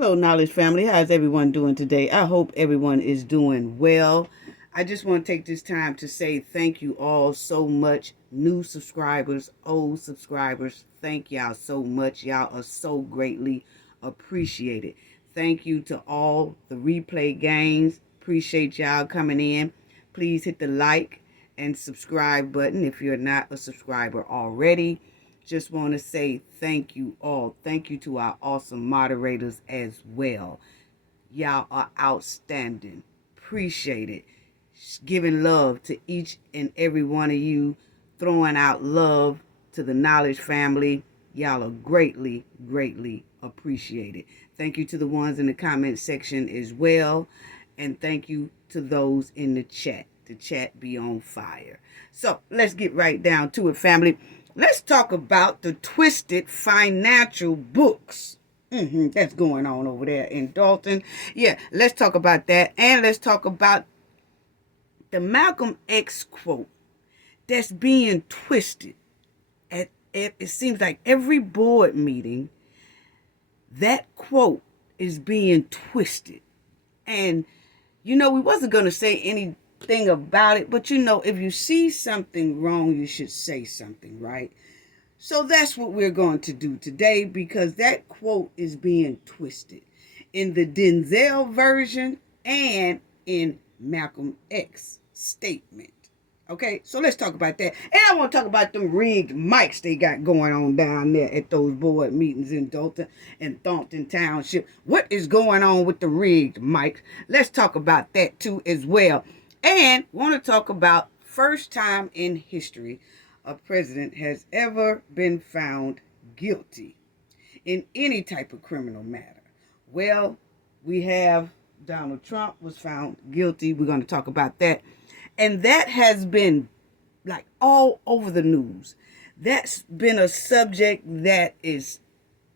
Hello, Knowledge family. How's everyone doing today? I hope everyone is doing well. I just want to take this time to say thank you all so much. New subscribers, old subscribers, thank y'all so much. Y'all are so greatly appreciated. Thank you to all the replay gangs. Appreciate y'all coming in. Please hit the like and subscribe button if you're not a subscriber already. Just want to say thank you all. Thank you to our awesome moderators as well. Y'all are outstanding. Appreciate it. Giving love to each and every one of you. Throwing out love to the Knowledge family. Y'all are greatly, greatly appreciated. Thank you to the ones in the comment section as well. And thank you to those in the chat. The chat be on fire. So let's get right down to it, family. Let's talk about the twisted financial books. That's going on over there in Dalton. Yeah, let's talk about that. And let's talk about the Malcolm X quote that's being twisted. It seems like every board meeting, that quote is being twisted. And, we wasn't going to say anything about it, but if you see something wrong, you should say something, right? So that's what we're going to do today, because that quote is being twisted in the Denzel version and in Malcolm X statement. Okay, so let's talk about that. And I want to talk about them rigged mics they got going on down there at those board meetings in Dalton and Thornton Township. What is going on with the rigged mics? Let's talk about that too as well. And want to talk about first time in history a president has ever been found guilty in any type of criminal matter. Well, we have Donald Trump was found guilty. We're going to talk about that. And that has been like all over the news. That's been a subject that is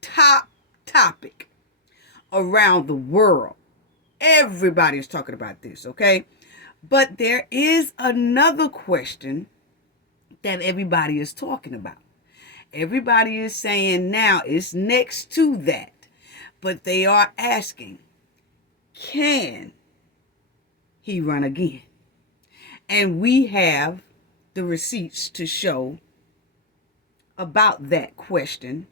top topic around the world. Everybody's talking about this, okay? But there is another question that everybody is talking about. Everybody is saying now it's next to that. But they are asking, can he run again? And we have the receipts to show about that question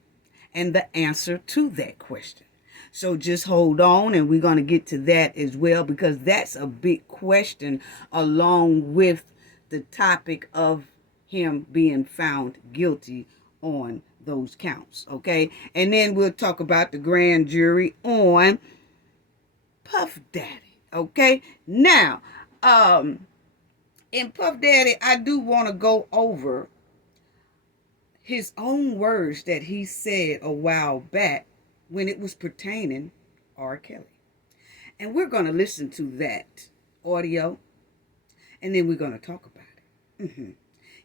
and the answer to that question. So just hold on, and we're going to get to that as well, because that's a big question along with the topic of him being found guilty on those counts, okay? And then we'll talk about the grand jury on Puff Daddy, okay? Now, in Puff Daddy, I do want to go over his own words that he said a while back when it was pertaining R. Kelly. And we're going to listen to that audio, and then we're going to talk about it.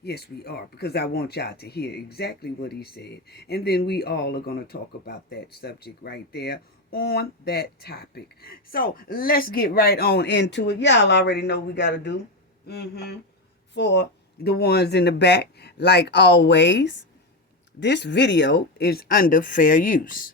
Yes, we are, because I want y'all to hear exactly what he said. And then we all are going to talk about that subject right there on that topic. So let's get right on into it. Y'all already know what we got to do. For the ones in the back, like always, this video is under fair use.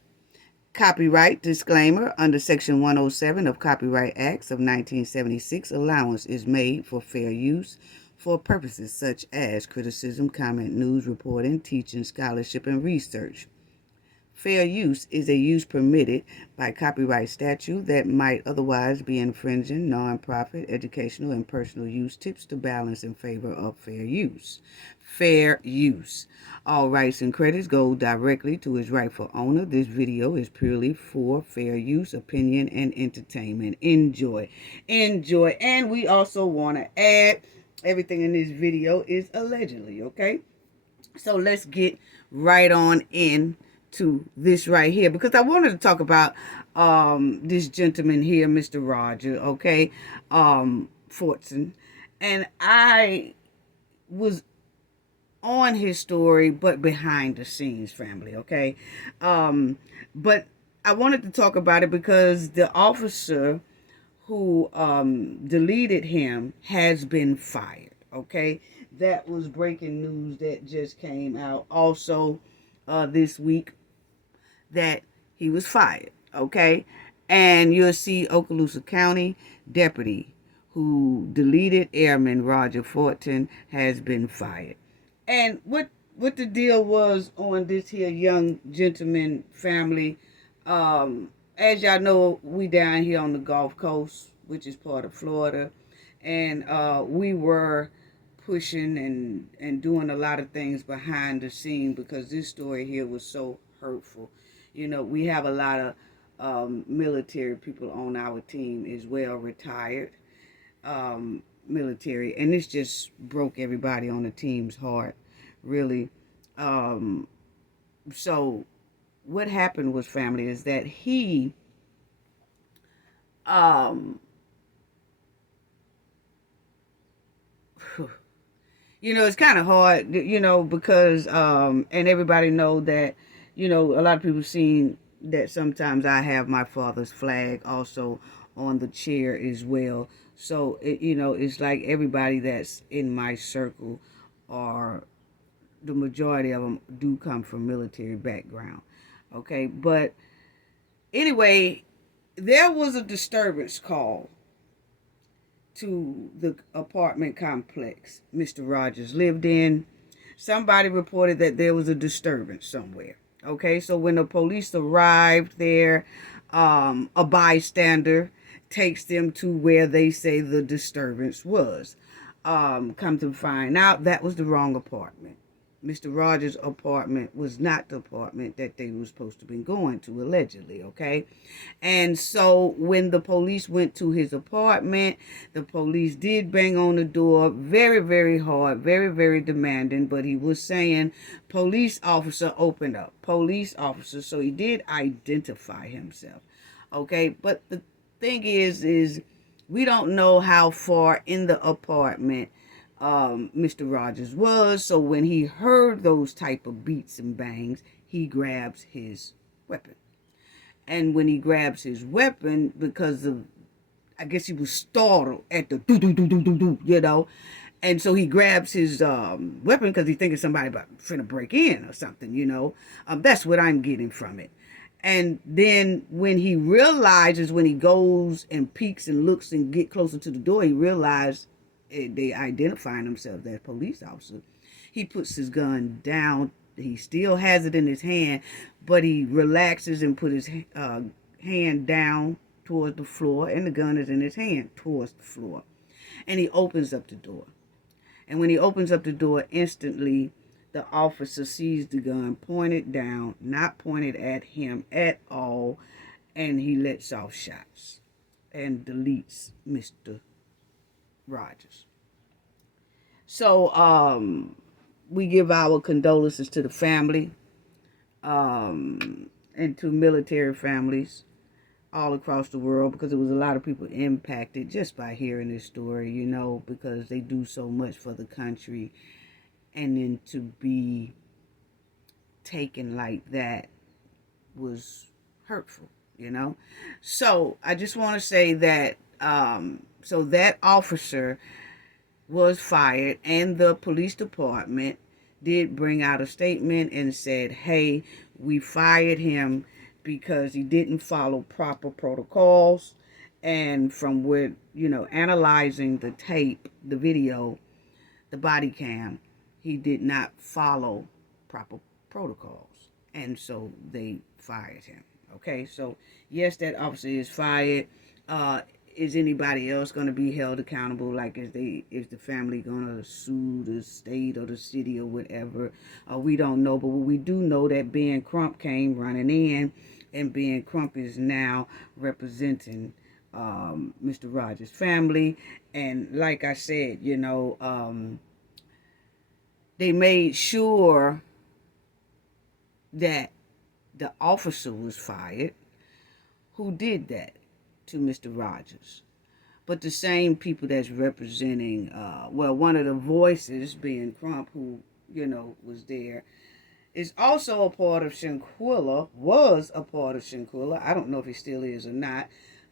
Copyright disclaimer: under Section 107 of Copyright Acts of 1976, allowance is made for fair use for purposes such as criticism, comment, news reporting, teaching, scholarship, and research. Fair use is a use permitted by copyright statute that might otherwise be infringing non-profit, educational, and personal use. Tips to balance in favor of fair use. Fair use. All rights and credits go directly to its rightful owner. This video is purely for fair use, opinion, and entertainment. Enjoy. Enjoy. And we also want to add, everything in this video is allegedly, okay? So let's get right on in to this right here, because I wanted to talk about this gentleman here, Mr. Roger, okay, Thornton, and I was on his story, but behind the scenes, family, okay, but I wanted to talk about it because the officer who deleted him has been fired, okay. That was breaking news that just came out also this week, that he was fired. Okay? And you'll see Okaloosa County deputy who deleted airman Roger Thornton has been fired. And what the deal was on this here young gentleman family, as y'all know, we down here on the Gulf Coast, which is part of Florida, and we were pushing and doing a lot of things behind the scene because this story here was so hurtful. You know, we have a lot of military people on our team as well, retired military, and this just broke everybody on the team's heart, really. So what happened was, family, is that he you know, it's kind of hard, you know, because and everybody know that, you know, a lot of people seen that sometimes I have my father's flag also on the chair as well. So you know, it's like everybody that's in my circle, or the majority of them, do come from military background. Okay, but anyway, there was a disturbance call to the apartment complex Mr. Rogers lived in. Somebody reported that there was a disturbance somewhere. Okay, so when the police arrived there, a bystander takes them to where they say the disturbance was. Come to find out that was the wrong apartment. Mr. Rogers' apartment was not the apartment that they were supposed to be going to, allegedly, okay? And so when the police went to his apartment, the police did bang on the door very, very hard, very, very demanding, but he was saying, police officer, open up, police officer. So he did identify himself, okay? But the thing is we don't know how far in the apartment Mr. Rogers was. So when he heard those type of beats and bangs, he grabs his weapon. And when he grabs his weapon, because of, I guess he was startled at the do do do do do do, you know, and so he grabs his weapon because he thinking somebody about finna break in or something, you know. That's what I'm getting from it. And then when he realizes, when he goes and peeks and looks and get closer to the door, he realized they identifying themselves as police officer. He puts his gun down. He still has it in his hand, but he relaxes and put his hand down towards the floor, and the gun is in his hand towards the floor. And he opens up the door. And when he opens up the door, instantly the officer sees the gun pointed down, not pointed at him at all, and he lets off shots and deletes Mr. Rogers. So we give our condolences to the family, and to military families all across the world, because there was a lot of people impacted just by hearing this story, you know, because they do so much for the country, and then to be taken like that was hurtful, you know. So I just want to say that so that officer was fired, and the police department did bring out a statement and said, hey, we fired him because he didn't follow proper protocols. And from what, you know, analyzing the tape, the video, the body cam, he did not follow proper protocols, and so they fired him. Okay, so yes, that officer is fired. Is anybody else going to be held accountable? Like, is the family going to sue the state or the city or whatever? We don't know, but we do know that Ben Crump came running in, and Ben Crump is now representing Mr. Rogers' family. And like I said, you know, they made sure that the officer was fired who did that to Mr. Rogers. But the same people that's representing, well, one of the voices, being Crump, who, you know, was there, is also a part of Shanquilla, was a part of Shanquilla. I don't know if he still is or not,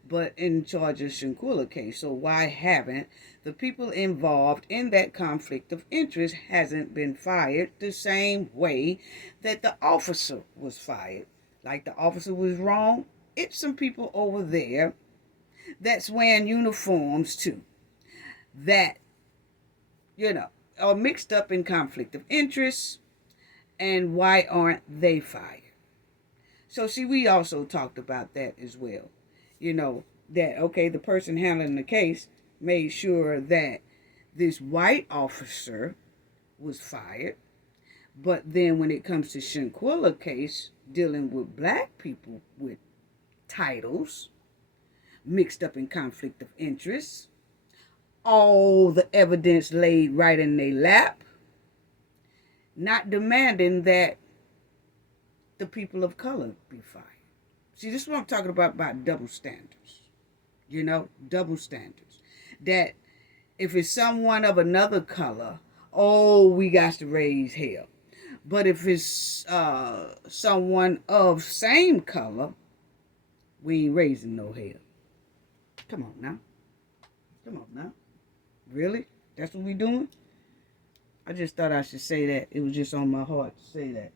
but in charge of Shanquilla case. So why haven't the people involved in that conflict of interest hasn't been fired the same way that the officer was fired? Like, the officer was wrong, it's some people over there that's wearing uniforms too, that, are mixed up in conflict of interest, and why aren't they fired? So see, we also talked about that as well. That, okay, the person handling the case made sure that this white officer was fired. But then when it comes to Shanquilla case, dealing with black people with titles, mixed up in conflict of interest, all the evidence laid right in their lap, not demanding that the people of color be fired. See, this is what I'm talking about double standards. Double standards. That if it's someone of another color, oh, we got to raise hell. But if it's someone of same color, we ain't raising no hell. Come on now. Really? That's what we doing? I just thought I should say that. It was just on my heart to say that,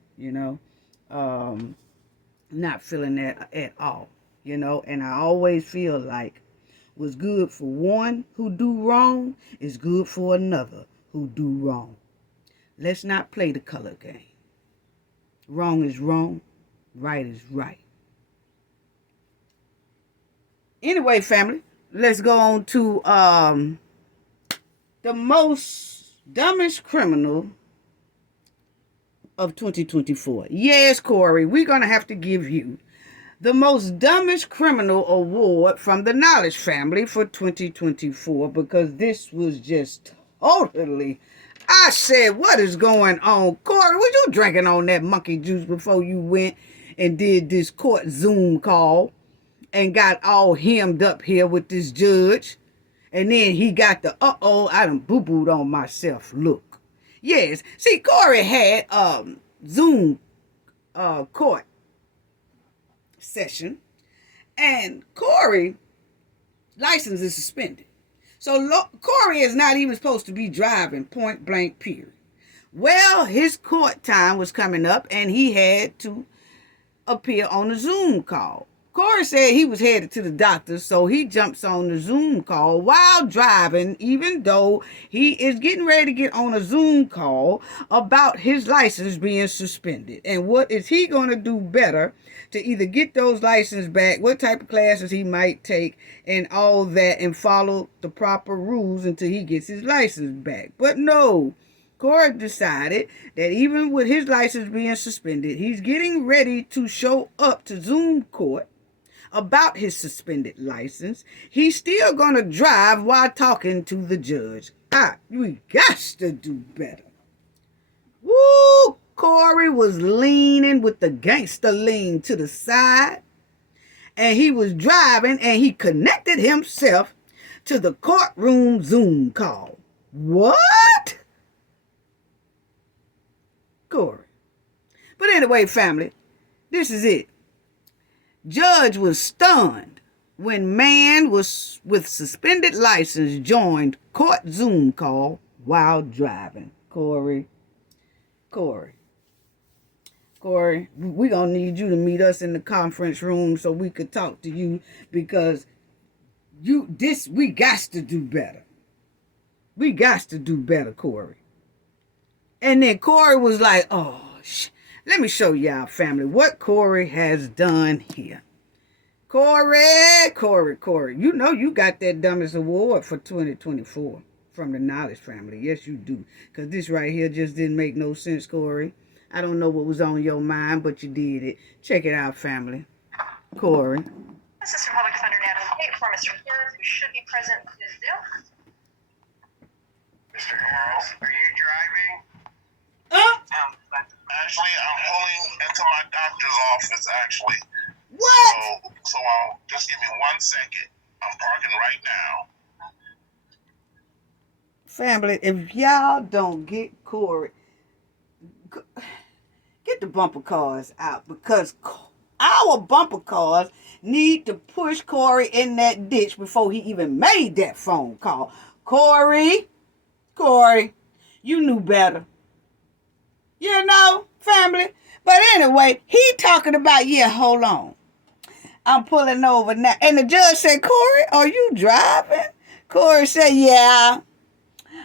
Not feeling that at all, And I always feel like what's good for one who do wrong is good for another who do wrong. Let's not play the color game. Wrong is wrong. Right is right. Anyway, family, let's go on to the most dumbest criminal of 2024. Yes, Corey, we're going to have to give you the most dumbest criminal award from the Knowledge family for 2024, because this was just totally... I said, what is going on? Corey, was you drinking on that monkey juice before you went and did this court Zoom call and got all hemmed up here with this judge? And then he got the, I done boo-booed on myself look. Yes, see, Corey had Zoom court session, and Corey license is suspended. So Corey is not even supposed to be driving, point blank, period. Well, his court time was coming up, and he had to appear on a Zoom call. Corey said he was headed to the doctor, so he jumps on the Zoom call while driving, even though he is getting ready to get on a Zoom call about his license being suspended. And what is he going to do better to either get those licenses back, what type of classes he might take, and all that, and follow the proper rules until he gets his license back. But no, Corey decided that even with his license being suspended, he's getting ready to show up to Zoom court about his suspended license. He's still going to drive while talking to the judge. We got to do better. Woo! Corey was leaning with the gangster lean to the side, and he was driving, and he connected himself to the courtroom Zoom call. What? Corey. But anyway, family, this is it. Judge was stunned when man was with suspended license joined court Zoom call while driving. Corey, we're going to need you to meet us in the conference room so we could talk to you, because we got to do better. We got to do better, Corey. And then Corey was like, let me show y'all, family, what Corey has done here. Corey, you got that dumbest award for 2024 from the Knowledge family. Yes, you do. Because this right here just didn't make no sense, Corey. I don't know what was on your mind, but you did it. Check it out, family. Corey. Assistant Public Defender Natalie Tate for Mr. Clerk, who should be present to Zoom. Mr. Carl, are you driving? Actually, I'm pulling into my doctor's office, actually. What? So I'll just give me 1 second. I'm parking right now. Family, if y'all don't get Corey, get the bumper cars out, because our bumper cars need to push Corey in that ditch before he even made that phone call. Corey, you knew better. Family. But anyway, he talking about, hold on. I'm pulling over now. And the judge said, Corey, are you driving? Corey said, yeah.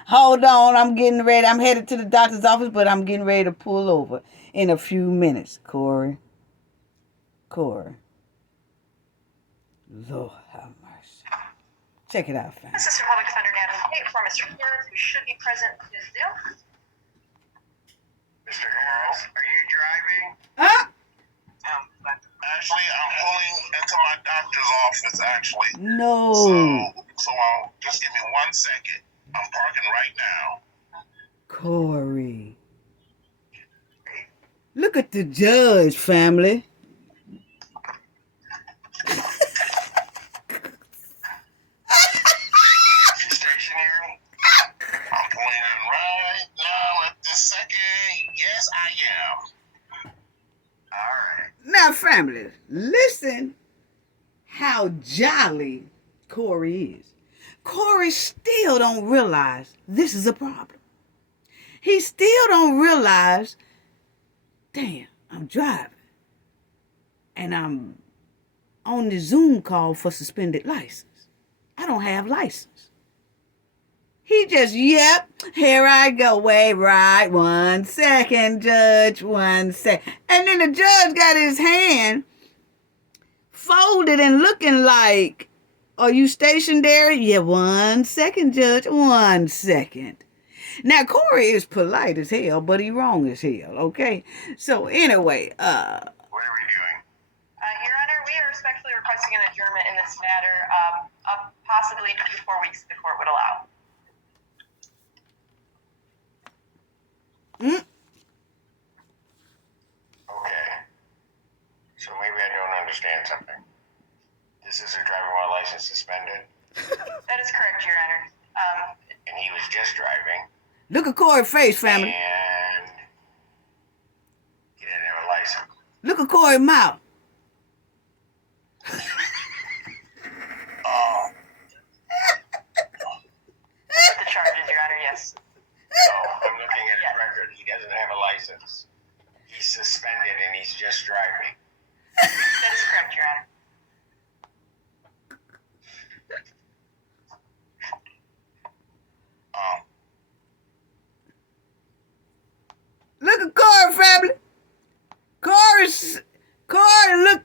Hold on, I'm getting ready. I'm headed to the doctor's office, but I'm getting ready to pull over in a few minutes. Corey. Lord have mercy. Check it out, fam. Assistant Public Defender Natalie for Mr. Flores, who should be present is Zoom. Mr. Harris, are you driving? Huh? Actually, I'm pulling into my doctor's office, actually. No. So just give me 1 second. I'm parking right now. Corey. Look at the judge, family. Stationary? I'm pulling in right now at this second. Yes, I am. All right. Now, family, listen how jolly Corey is. Corey still don't realize this is a problem. He still don't realize, damn, I'm driving. And I'm on the Zoom call for suspended license. I don't have license. He just, yep, here I go. Wait, right, 1 second, judge, 1 sec. And then the judge got his hand folded and looking like, are you stationary? Yeah, 1 second, judge, 1 second. Now, Corey is polite as hell, but he wrong as hell, okay? So, anyway, What are we doing? Your Honor, we are respectfully requesting an adjournment in this matter, of possibly 2 to 4 weeks the court would allow. Okay. So maybe I don't understand something. This is a driver while license suspended, That is correct, Your Honor. and he was just driving, look at Corey's face, family. and he didn't have a license. Look at Corey's mouth. With the charges, Your Honor, yes. So I'm looking at his record. He doesn't have a license. He's suspended, and he's just driving. That is correct, Your Honor. Look at Corey, family.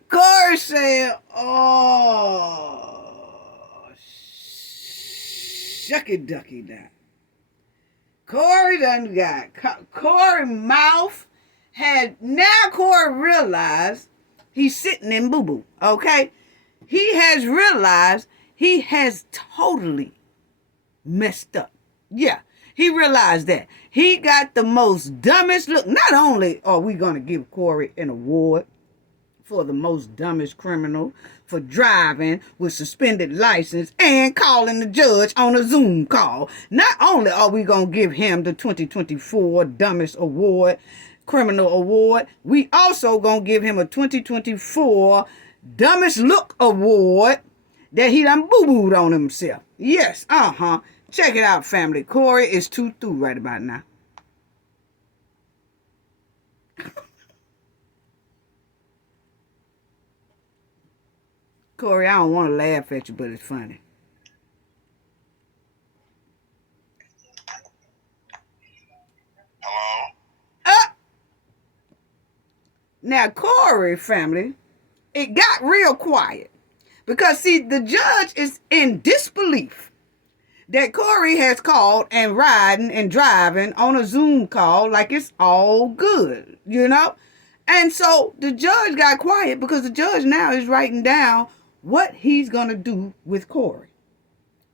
Corey said, oh, shucky ducky down. Corey done got, Corey mouth had, now Corey realized he's sitting in boo-boo, okay? He has realized he has totally messed up. Yeah, he realized that. He got the most dumbest look. Not only are we going to give Corey an award for the most dumbest criminal for driving with suspended license and calling the judge on a Zoom call. Not only are we going to give him the 2024 dumbest award, criminal award, we also going to give him a 2024 dumbest look award that he done boo-booed on himself. Yes, check it out, family. Corey is 2 through right about now. Corey, I don't want to laugh at you, but it's funny. Hello? Now, Corey, family, it got real quiet. Because, see, the judge is in disbelief that Corey has called and riding and driving on a Zoom call like it's all good, you know? And so the judge got quiet because the judge now is writing down what he's going to do with Corey.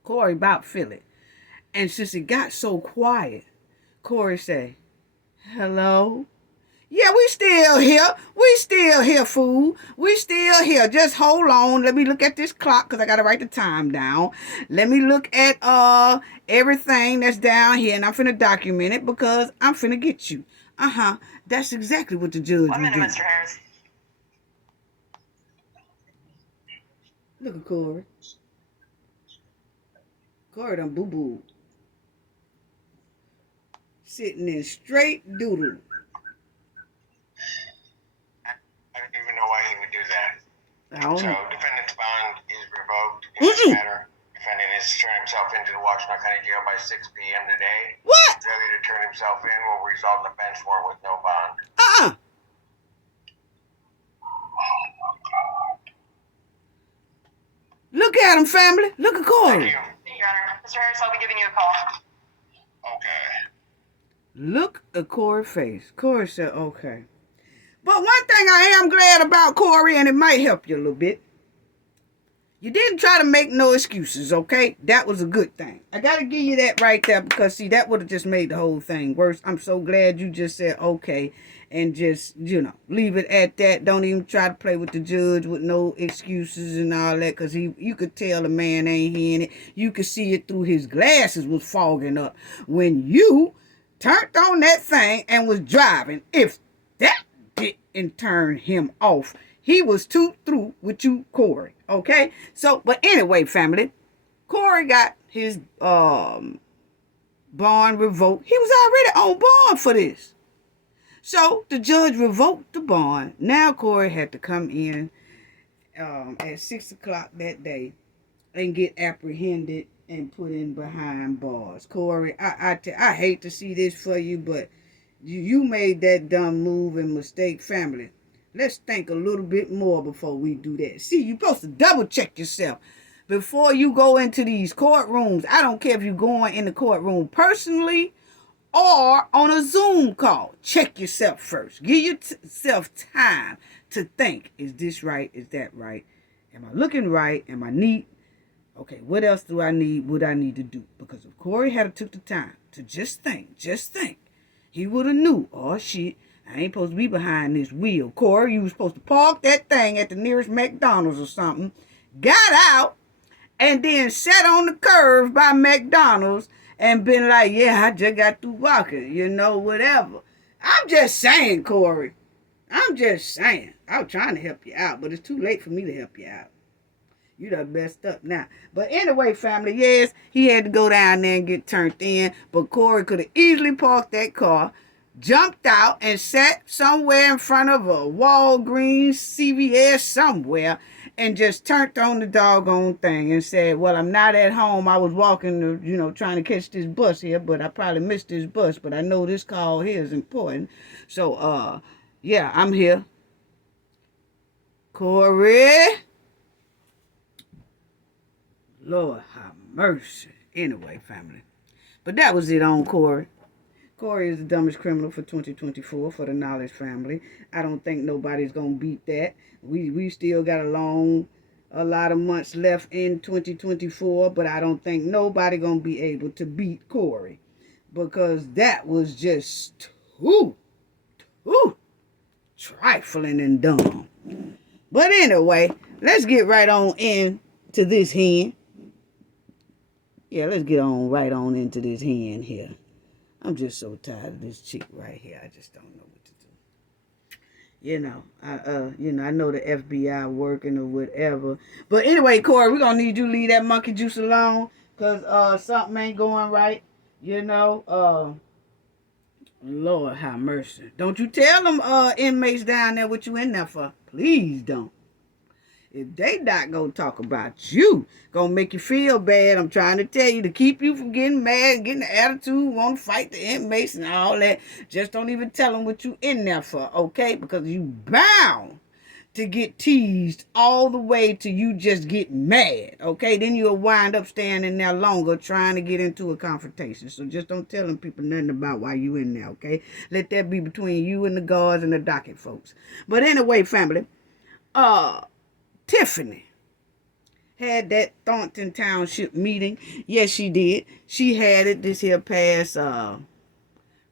Corey about feel it. And since it got so quiet, Corey say, hello? Yeah, we still here. We still here, fool. We still here. Just hold on. Let me look at this clock because I got to write the time down. Let me look at everything that's down here, and I'm finna document it because I'm finna get you. That's exactly what the judge 1 minute, do. Mr. Harris. Look at Corey. Corey done boo-boo. Sitting in straight doodle. I don't even know why he would do that. I don't So know. defendant's bond is revoked in this Mm-mm. matter. Defendant is to turn himself into the Washington County Jail by 6 p.m. today. What? Failure to turn himself in will result in a bench warrant with no bond. Look at him, family. Look at Thank Corey. you. Thank you, Your Honor. Mr. Harris, I'll be giving you a call. Okay. Look at Corey's face. Corey said, okay. But one thing I am glad about Corey, and it might help you a little bit, you didn't try to make no excuses, okay? That was a good thing. I got to give you that right there because, see, that would have just made the whole thing worse. I'm so glad you just said, okay, and just, leave it at that. Don't even try to play with the judge with no excuses and all that because you could tell the man ain't hearing it. You could see it through his glasses was fogging up when you turned on that thing and was driving. If that didn't turn him off, he was too through with you, Corey. Okay? So, but anyway, family, Corey got his bond revoked. He was already on bond for this. So the judge revoked the bond. Now Corey had to come in at 6 o'clock that day and get apprehended and put in behind bars. Corey, I hate to see this for you, but you made that dumb move and mistake, family. Let's think a little bit more before we do that. See, you're supposed to double check yourself before you go into these courtrooms. I don't care if you're going in the courtroom personally or on a Zoom call. Check yourself first. Give yourself time to think. Is this right? Is that right? Am I looking right? Am I neat? Okay, what else do I need? What I need to do? Because if Corey had took the time to just think, he would have knew, oh shit, I ain't supposed to be behind this wheel. Corey, you was supposed to park that thing at the nearest McDonald's or something, got out, and then sat on the curve by McDonald's and been like, yeah, I just got through walking, whatever. I'm just saying, Corey. I'm just saying. I was trying to help you out, but it's too late for me to help you out. You done messed up now. But anyway, family, yes, he had to go down there and get turned in. But Corey could have easily parked that car, jumped out, and sat somewhere in front of a Walgreens, CVS, somewhere, and just turned on the doggone thing and said, well, I'm not at home. I was walking, trying to catch this bus here, but I probably missed this bus. But I know this call here is important. So, yeah, I'm here. Corey? Lord have mercy. Anyway, family. But that was it on Corey. Corey is the dumbest criminal for 2024 for the Knowledge family. I don't think nobody's going to beat that. We still got a lot of months left in 2024, but I don't think nobody going to be able to beat Corey. Because that was just too trifling and dumb. But anyway, let's get right on into this hand. Yeah, let's get on right on into this hand here. I'm just so tired of this chick right here. I just don't know what to do. I know the FBI working or whatever. But anyway, Corey, we're gonna need you to leave that monkey juice alone. Cause something ain't going right. Lord have mercy. Don't you tell them inmates down there what you in there for. Please don't. If they not gonna talk about you, gonna make you feel bad, I'm trying to tell you to keep you from getting mad, getting the attitude, want to fight the inmates and all that. Just don't even tell them what you in there for, okay? Because you bound to get teased all the way till you just get mad, okay? Then you'll wind up staying in there longer trying to get into a confrontation. So just don't tell them people nothing about why you in there, okay? Let that be between you and the guards and the docket folks. But anyway, family, Tiffany had that Thornton Township meeting. Yes, she did. She had it this here past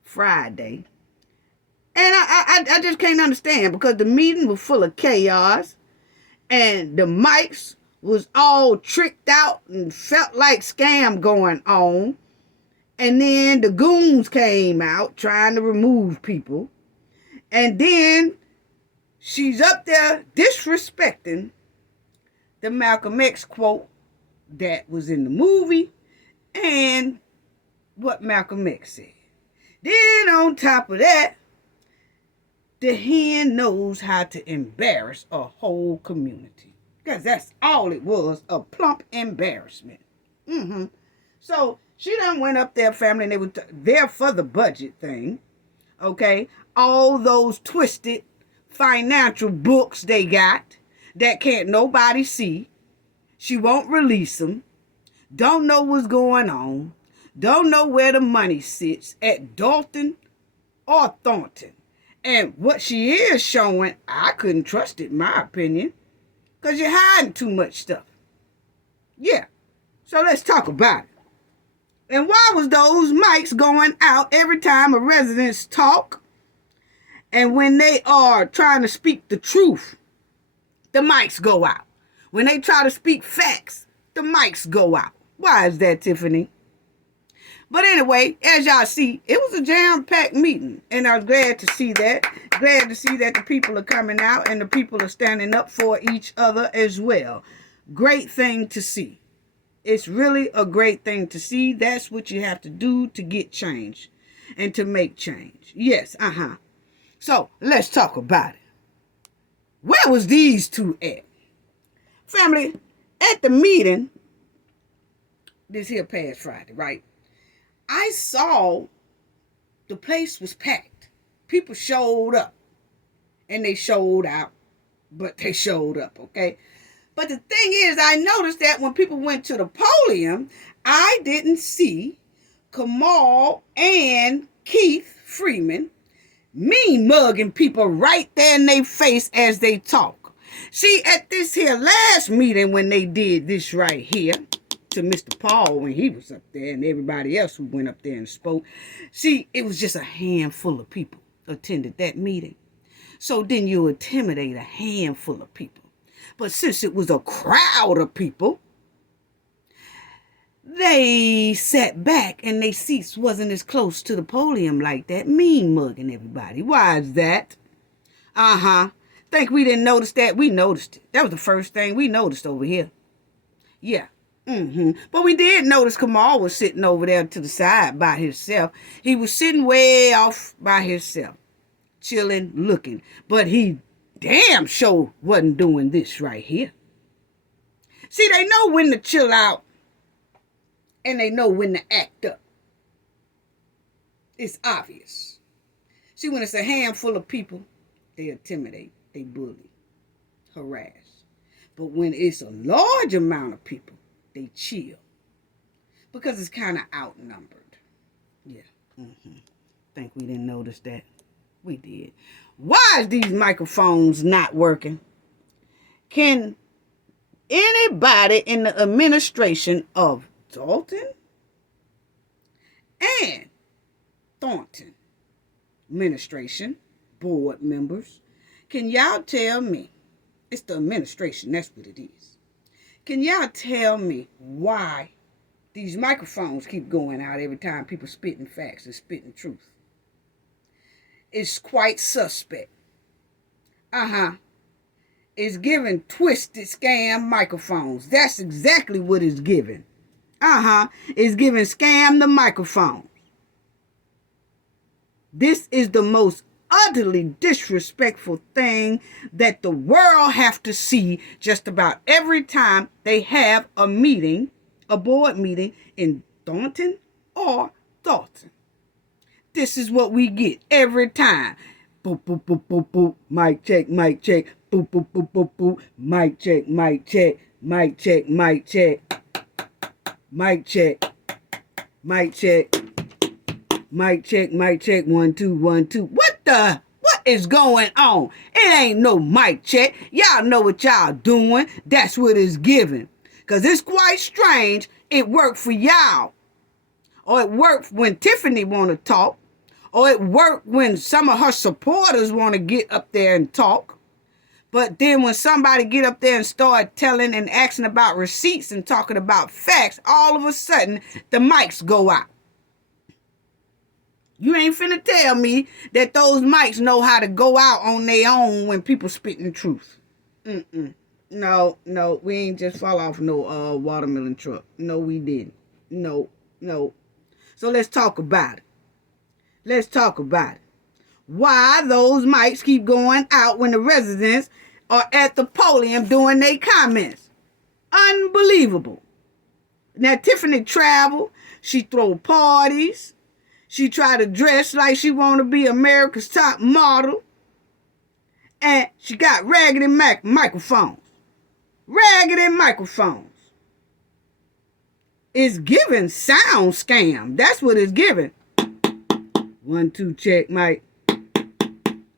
Friday. And I just can't understand because the meeting was full of chaos and the mics was all tricked out and felt like scam going on. And then the goons came out trying to remove people. And then she's up there disrespecting the Malcolm X quote that was in the movie and what Malcolm X said. Then on top of that, the hen knows how to embarrass a whole community. Because that's all it was, a plump embarrassment. So she done went up there, family, and they were there for the budget thing. Okay? All those twisted financial books they got that can't nobody see. She won't release them. Don't know what's going on. Don't know where the money sits at Dalton or Thornton. And what she is showing, I couldn't trust it, in my opinion. Because you're hiding too much stuff. Yeah. So let's talk about it. And why was those mics going out every time a residents talk? And when they are trying to speak the truth, the mics go out. When they try to speak facts, the mics go out. Why is that, Tiffany? But anyway, as y'all see, it was a jam-packed meeting. And I was glad to see that. Glad to see that the people are coming out and the people are standing up for each other as well. Great thing to see. It's really a great thing to see. That's what you have to do to get change and to make change. Yes, So, let's talk about it. Where was these two at? Family, at the meeting, this here past Friday, right? I saw the place was packed. People showed up. And they showed out. But they showed up, okay? But the thing is, I noticed that when people went to the podium, I didn't see Kamal and Keith Freeman mean mugging people right there in their face as they talk. See, at this here last meeting when they did this right here, to Mr. Paul when he was up there and everybody else who went up there and spoke. See, it was just a handful of people attended that meeting. So then you intimidate a handful of people. But since it was a crowd of people, they sat back and their seats wasn't as close to the podium like that, mean mugging everybody. Why is that? Think we didn't notice that? We noticed it. That was the first thing we noticed over here. Yeah. But we did notice Kamal was sitting over there to the side by himself. He was sitting way off by himself, chilling, looking. But he damn sure wasn't doing this right here. See, they know when to chill out and they know when to act up. It's obvious. See, when it's a handful of people, they intimidate, they bully, harass. But when it's a large amount of people, they chill because it's kind of outnumbered. Yeah. Think we didn't notice that? We did. Why is these microphones not working? Can anybody in the administration of Dalton and Thornton administration, board members, can y'all tell me? It's the administration, that's what it is. Can y'all tell me why these microphones keep going out every time people spitting facts and spitting truth? It's quite suspect. It's giving twisted scam microphones. That's exactly what it's giving. It's giving scam the microphone. This is the most utterly disrespectful thing that the world have to see just about every time they have a meeting, a board meeting in Thornton or Dalton. This is what we get every time. Boop, boop, boop, boop, boop. Mic check, mic check. Boop, boop, boop, boop, boop. Mic check, mic check. Mic check, mic check. Mic check. Mic check. Mic check, mic check. 1, 2, 1, 2. What is going on? It ain't no mic check. Y'all know what y'all doing. That's what it's giving. Because it's quite strange. It worked for y'all. Or it worked when Tiffany want to talk. Or it worked when some of her supporters want to get up there and talk. But then when somebody get up there and start telling and asking about receipts and talking about facts, all of a sudden the mics go out. You ain't finna tell me that those mics know how to go out on their own when people spitting truth. No, we ain't just fall off no watermelon truck. No, we didn't. No. So let's talk about it. why those mics keep going out when the residents are at the podium doing their comments. Unbelievable. Now, Tiffany travel. She throw parties. She try to dress like she want to be America's top model. And she got raggedy microphones. Raggedy microphones. It's giving sound scam. That's what it's giving. 1, 2, check, mic.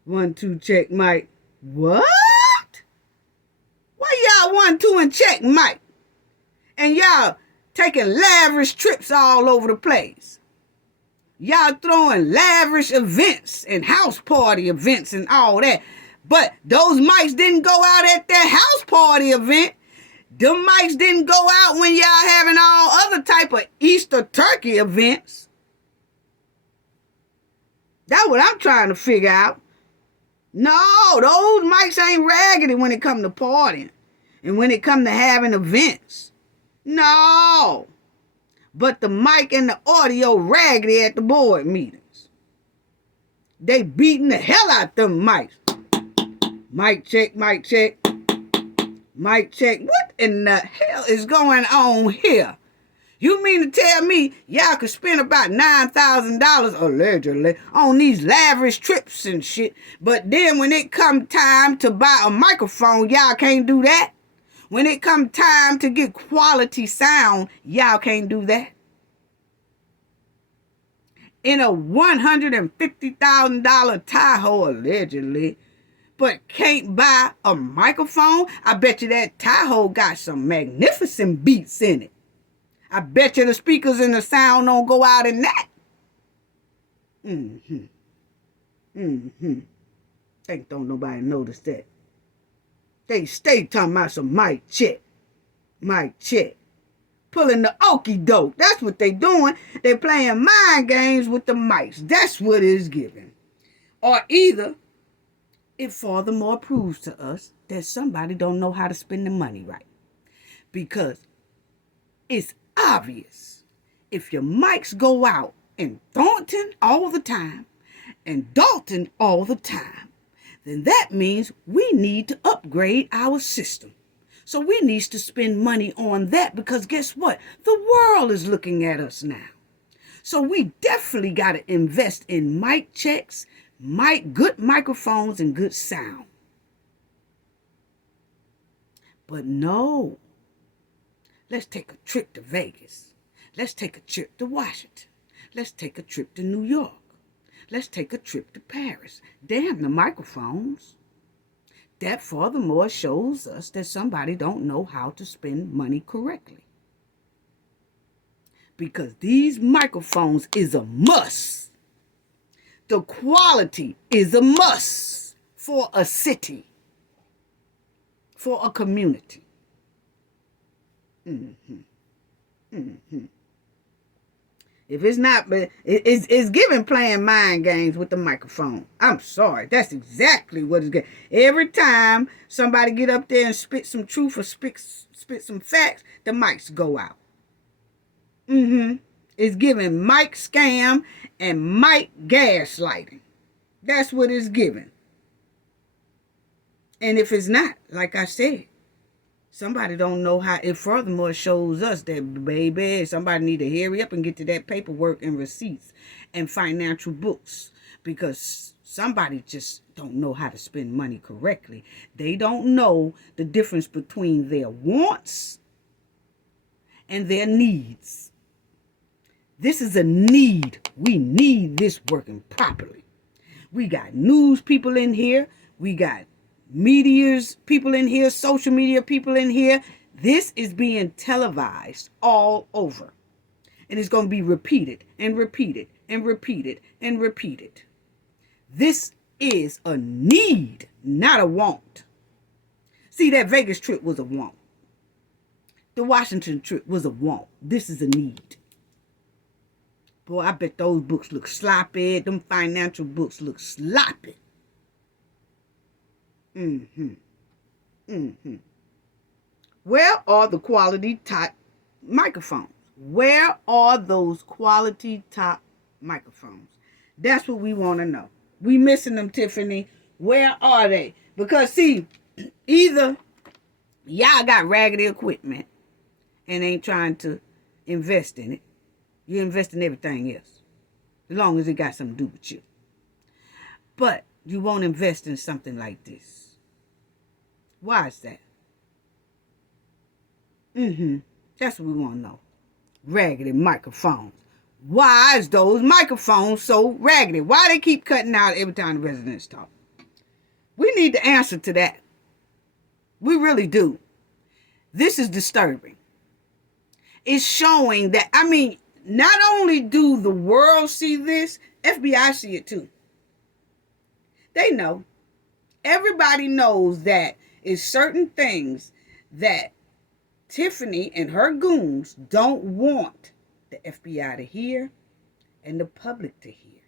1, 2, check, mic. What? Why y'all 1, 2 and check, mic? And y'all taking lavish trips all over the place. Y'all throwing lavish events and house party events and all that. But those mics didn't go out at that house party event. Them mics didn't go out when y'all having all other type of Easter turkey events. That's what I'm trying to figure out. No, those mics ain't raggedy when it come to partying and when it come to having events. No. But the mic and the audio raggedy at the board meetings. They beating the hell out them mics. Mic check, mic check. Mic check. What in the hell is going on here? You mean to tell me y'all could spend about $9,000 allegedly on these lavish trips and shit, but then when it come time to buy a microphone, y'all can't do that? When it come time to get quality sound, y'all can't do that? In a $150,000 Tahoe, allegedly, but can't buy a microphone? I bet you that Tahoe got some magnificent beats in it. I bet you the speakers and the sound don't go out in that. Think don't nobody notice that. They stay talking about some mic check. Mic check. Pulling the okie doke. That's what they doing. They playing mind games with the mics. That's what it's giving. Or either it furthermore proves to us that somebody don't know how to spend the money right. Because it's obvious. If your mics go out in Thornton all the time and Dalton all the time, then that means we need to upgrade our system. So we need to spend money on that because guess what? The world is looking at us now. So we definitely got to invest in mic checks, good microphones, and good sound. But no. Let's take a trip to Vegas. Let's take a trip to Washington. Let's take a trip to New York. Let's take a trip to Paris. Damn the microphones. That furthermore shows us that somebody don't know how to spend money correctly. Because these microphones is a must. The quality is a must for a city, for a community. If it's not, but it's giving playing mind games with the microphone. I'm sorry. That's exactly what it's getting. Every time somebody get up there and spit some truth or spit some facts, the mics go out. It's giving mic scam and mic gaslighting. That's what it's giving. And if it's not, like I said, somebody don't know how. It furthermore shows us that, baby, somebody need to hurry up and get to that paperwork and receipts and financial books, because somebody just don't know how to spend money correctly. They don't know the difference between their wants and their needs. This is a need. We need this working properly. We got news people in here. We got media's people in here, social media people in here. This is being televised all over. And it's going to be repeated and repeated and repeated and repeated. This is a need, not a want. See, that Vegas trip was a want. The Washington trip was a want. This is a need. Boy, I bet those books look sloppy. Them financial books look sloppy. Where are the quality top microphones? Where are those quality top microphones? That's what we want to know. We missing them, Tiffany. Where are they? Because see, either y'all got raggedy equipment and ain't trying to invest in it. You invest in everything else, as long as it got something to do with you. But you won't invest in something like this. Why is that? That's what we want to know. Raggedy microphones. Why is those microphones so raggedy? Why they keep cutting out every time the residents talk? We need the answer to that. We really do. This is disturbing. It's showing that, I mean, not only do the world see this, FBI see it too. They know. Everybody knows that it's certain things that Tiffany and her goons don't want the FBI to hear and the public to hear.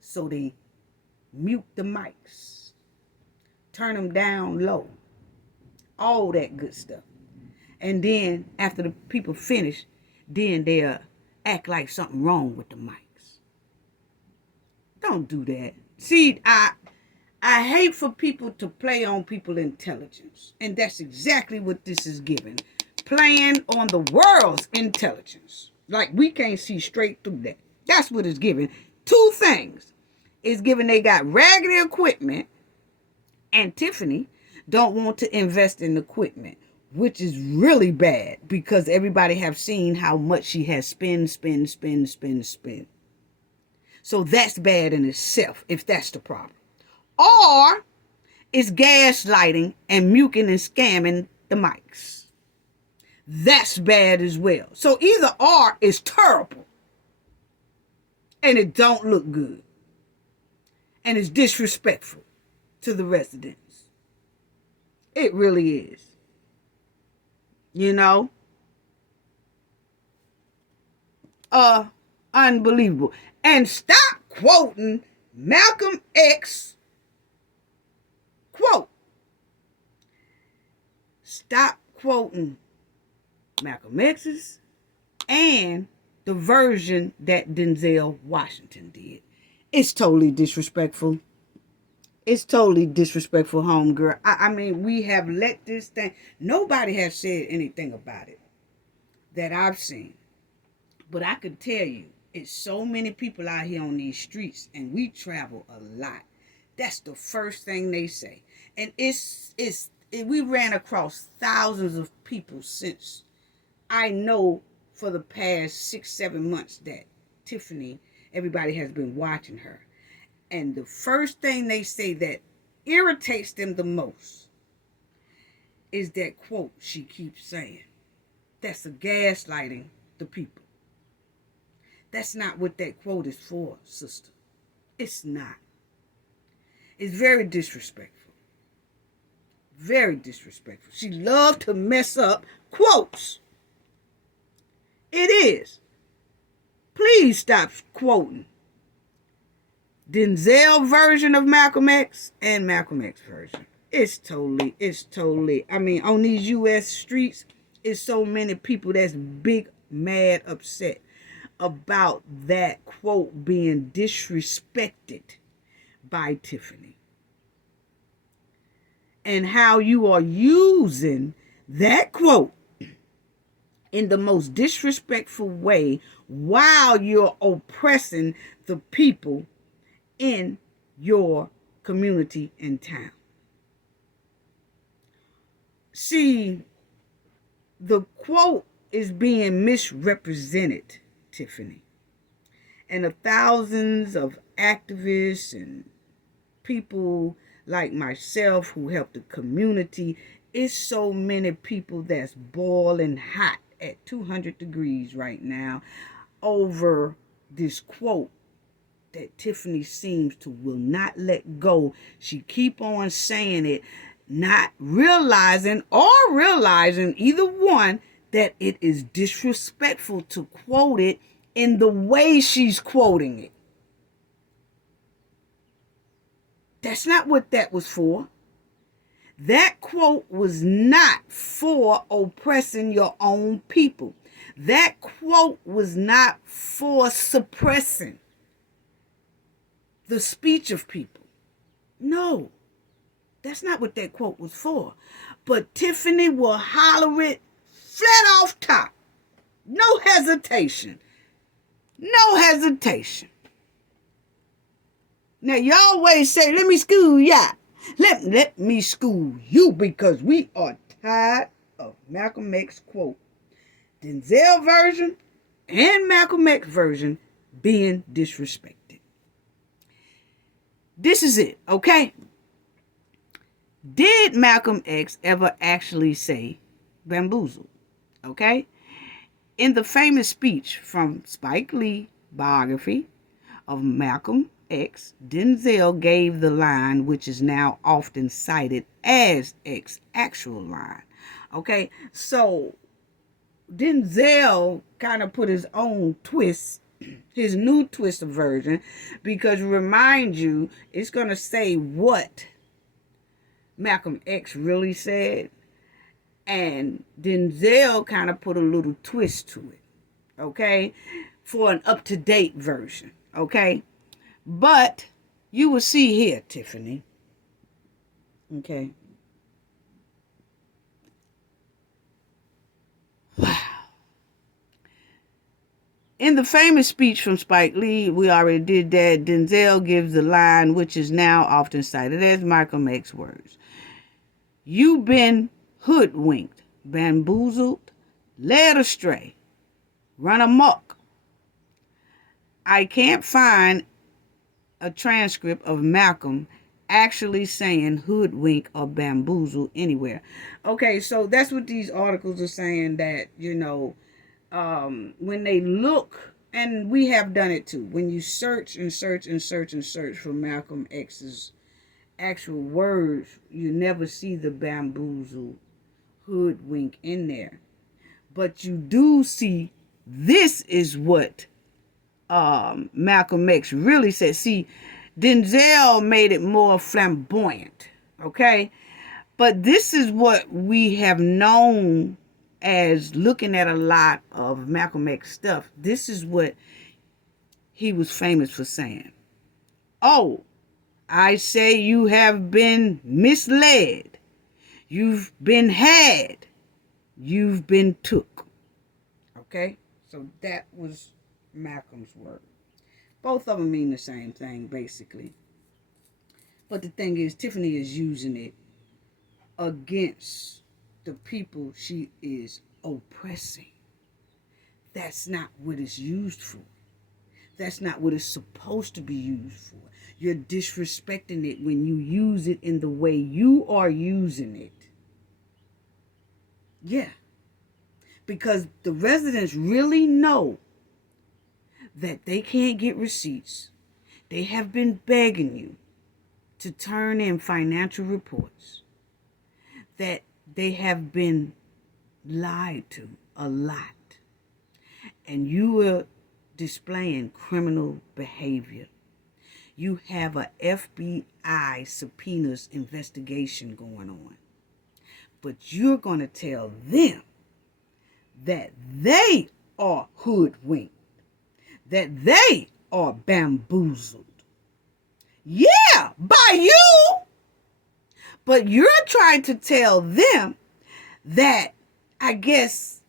So they mute the mics, turn them down low, all that good stuff. And then after the people finish, then they'll act like something wrong with the mics. Don't do that. See, I hate for people to play on people's intelligence. And that's exactly what this is giving. Playing on the world's intelligence. Like we can't see straight through that. That's what it's giving. Two things. It's giving they got raggedy equipment, and Tiffany don't want to invest in equipment, which is really bad because everybody have seen how much she has spent. So that's bad in itself, if that's the problem. Or it's gaslighting and muting and scamming the mics. That's bad as well. So either or is terrible. And it don't look good. And it's disrespectful to the residents. It really is. You know? Unbelievable. And stop quoting Malcolm X quote. Stop quoting Malcolm X's and the version that Denzel Washington did. It's totally disrespectful. It's totally disrespectful, homegirl. I mean, we have let this thing. Nobody has said anything about it that I've seen. But I could tell you, it's so many people out here on these streets, and we travel a lot. That's the first thing they say. And we ran across thousands of people since I know for the past 6-7 months that Tiffany, everybody has been watching her. And the first thing they say that irritates them the most is that quote she keeps saying. That's a gaslighting the people. That's not what that quote is for, sister. It's not. It's very disrespectful. Very disrespectful. She loved to mess up quotes. It is. Please stop quoting Denzel version of Malcolm X and Malcolm X version. It's totally, I mean, on these U.S. streets, it's so many people that's big, mad, upset about that quote being disrespected by Tiffany. And how you are using that quote in the most disrespectful way while you're oppressing the people in your community and town. See, the quote is being misrepresented, Tiffany. And the thousands of activists and people like myself who help the community, it's so many people that's boiling hot at 200 degrees right now over this quote that Tiffany seems to will not let go. She keep on saying it, not realizing or realizing either one that it is disrespectful to quote it in the way she's quoting it. That's not what that was for. That quote was not for oppressing your own people. That quote was not for suppressing. the speech of people. No, that's not what that quote was for. But Tiffany will holler it flat off top. No hesitation. No hesitation. Now, you always say, let me school ya. Let me school you, because we are tired of Malcolm X quote. Denzel version and Malcolm X version being disrespected. This is it, okay? Did Malcolm X ever actually say bamboozled? Okay? In the famous speech from Spike Lee biography of Malcolm X, Denzel gave the line which is now often cited as X's actual line. Okay, so Denzel kind of put his own twist, his new twist of version, because remind you, it's going to say what Malcolm X really said, and Denzel kind of put a little twist to it, okay, for an up-to-date version, okay? But you will see here, Tiffany, okay? Wow. In the famous speech from Spike Lee, we already did that. Denzel gives the line, which is now often cited as Malcolm X words. You've been hoodwinked, bamboozled, led astray, run amok. I can't find a transcript of Malcolm actually saying hoodwink or bamboozle anywhere. Okay, so that's what these articles are saying, that, you know, when they look, and we have done it too, when you search and search and search and search for Malcolm X's actual words, you never see the bamboozle, hoodwink in there. But you do see, this is what Malcolm X really said. See, Denzel made it more flamboyant, okay? But this is what we have known as looking at a lot of Malcolm X stuff. This is what he was famous for saying. Oh, I say you have been misled. You've been had. You've been took. Okay? So that was Malcolm's word. Both of them mean the same thing, basically. But the thing is, Tiffany is using it against the people she is oppressing. That's not what it's used for. That's not what it's supposed to be used for. You're disrespecting it when you use it in the way you are using it. Yeah. Because the residents really know that they can't get receipts. They have been begging you to turn in financial reports. That they have been lied to a lot. And you are displaying criminal behavior. You have a FBI subpoenas investigation going on. But you're going to tell them that they are hoodwinked, that they are bamboozled. Yeah, by you. But you're trying to tell them that, I guess,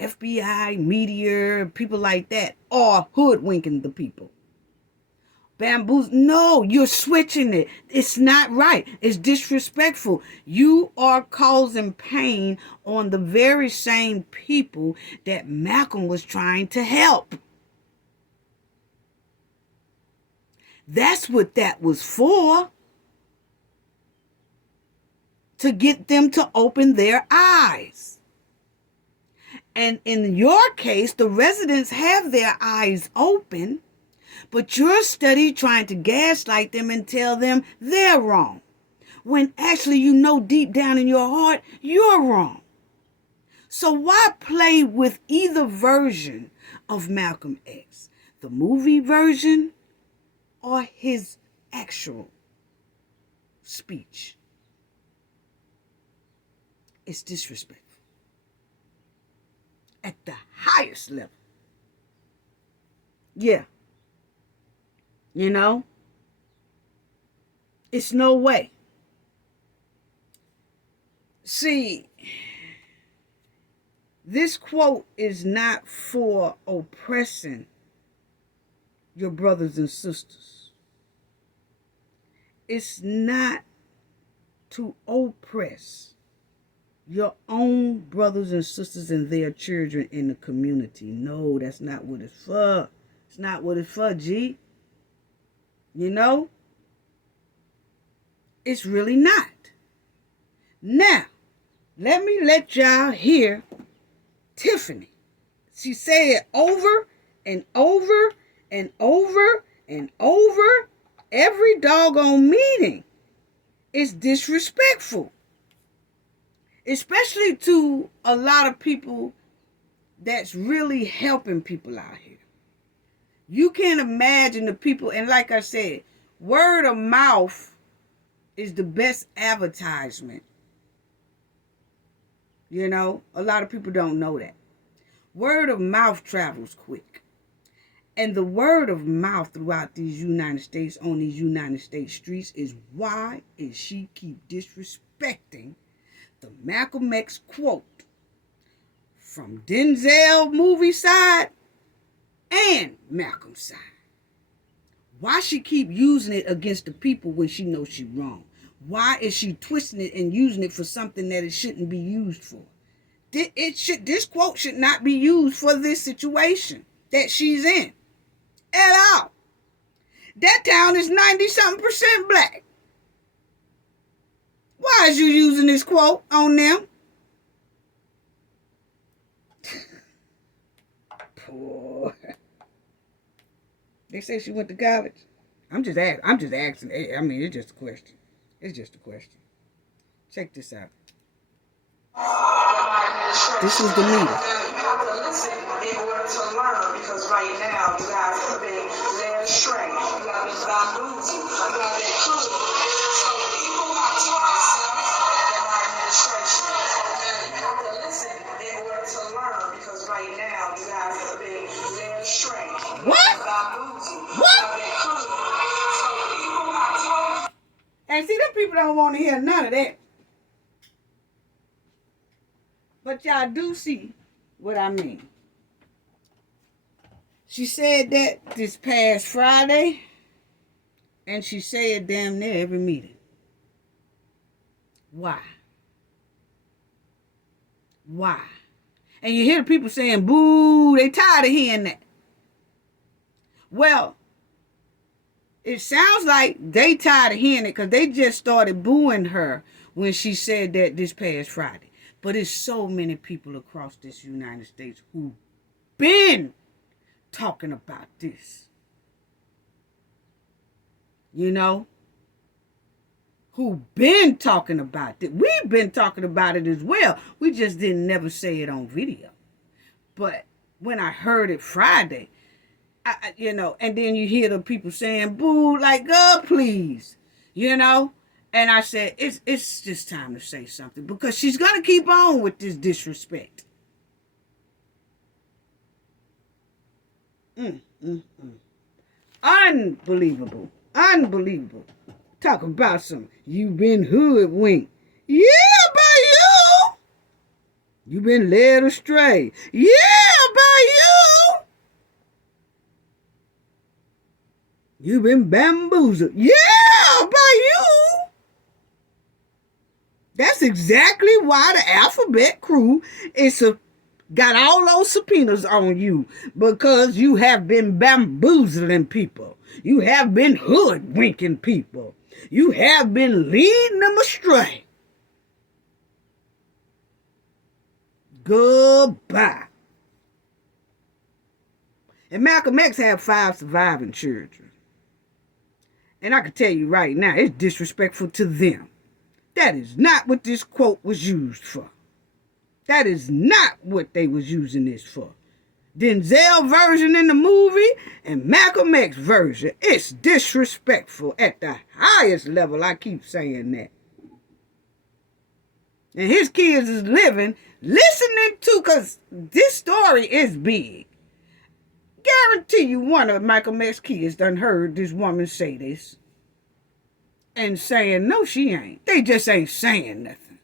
FBI, media, people like that are hoodwinking the people. Bamboozle. No, you're switching it. It's not right. It's disrespectful. You are causing pain on the very same people that Malcolm was trying to help. That's what that was for. To get them to open their eyes. And in your case, the residents have their eyes open, but you're steady trying to gaslight them and tell them they're wrong, when actually you know deep down in your heart you're wrong. So why play with either version of Malcolm X? The movie version or his actual speech? It's disrespectful. At the highest level. Yeah. You know? It's no way. See, this quote is not for oppressing your brothers and sisters. It's not to oppress your own brothers and sisters and their children in the community. No, that's not what it's for. It's not what it's for, G. You know? It's really not. Now, let me let y'all hear Tiffany. She said over and over and over and over every doggone meeting. It's disrespectful. Especially to a lot of people that's really helping people out here. You can't imagine the people, and like I said, word of mouth is the best advertisement. You know, a lot of people don't know that. Word of mouth travels quick. And the word of mouth throughout these United States, on these United States streets, is why is she keep disrespecting the Malcolm X quote from Denzel movie side and Malcolm side. Why she keep using it against the people when she knows she wrong? Why is she twisting it and using it for something that it shouldn't be used for? This quote should not be used for this situation that she's in at all. That town is 90-something% black. Why is you using this quote on them? Poor. They say she went to college. I'm just asking. I mean, it's just a question. It's just a question. Check this out. This was the meeting. You have to listen in order to learn, because right now you guys have been led astray. You have been bamboozled. You have been hooded. So people are taught in our administration. You have to listen in order to learn, because right now you guys have been led astray. What? Bamboozled. What? You have been hooded. So people are taught. And see, them people don't want to hear none of that. But y'all do see what I mean. She said that this past Friday, and she said damn near every meeting. Why? Why? And you hear the people saying, boo, they tired of hearing that. Well, it sounds like they tired of hearing it because they just started booing her when she said that this past Friday. But it's so many people across this United States who've been talking about this. You know? Who've been talking about it. We've been talking about it as well. We just didn't never say it on video. But when I heard it Friday, you know, and then you hear the people saying, boo, like, God, please. You know? And I said, it's just time to say something, because she's going to keep on with this disrespect. Unbelievable. Unbelievable. Talk about some, you been hoodwinked. Yeah, by you. You been led astray. Yeah, by you. You been bamboozled. Yeah, by you. That's exactly why the Alphabet Crew got all those subpoenas on you, because you have been bamboozling people. You have been hoodwinking people. You have been leading them astray. Goodbye. And Malcolm X had 5 surviving children. And I can tell you right now, it's disrespectful to them. That is not what this quote was used for. That is not what they was using this for. Denzel version in the movie and Malcolm X version. It's disrespectful at the highest level. I keep saying that. And his kids is listening to, because this story is big. Guarantee you one of Malcolm X's kids done heard this woman say this. and saying, no, she ain't. They just ain't saying nothing.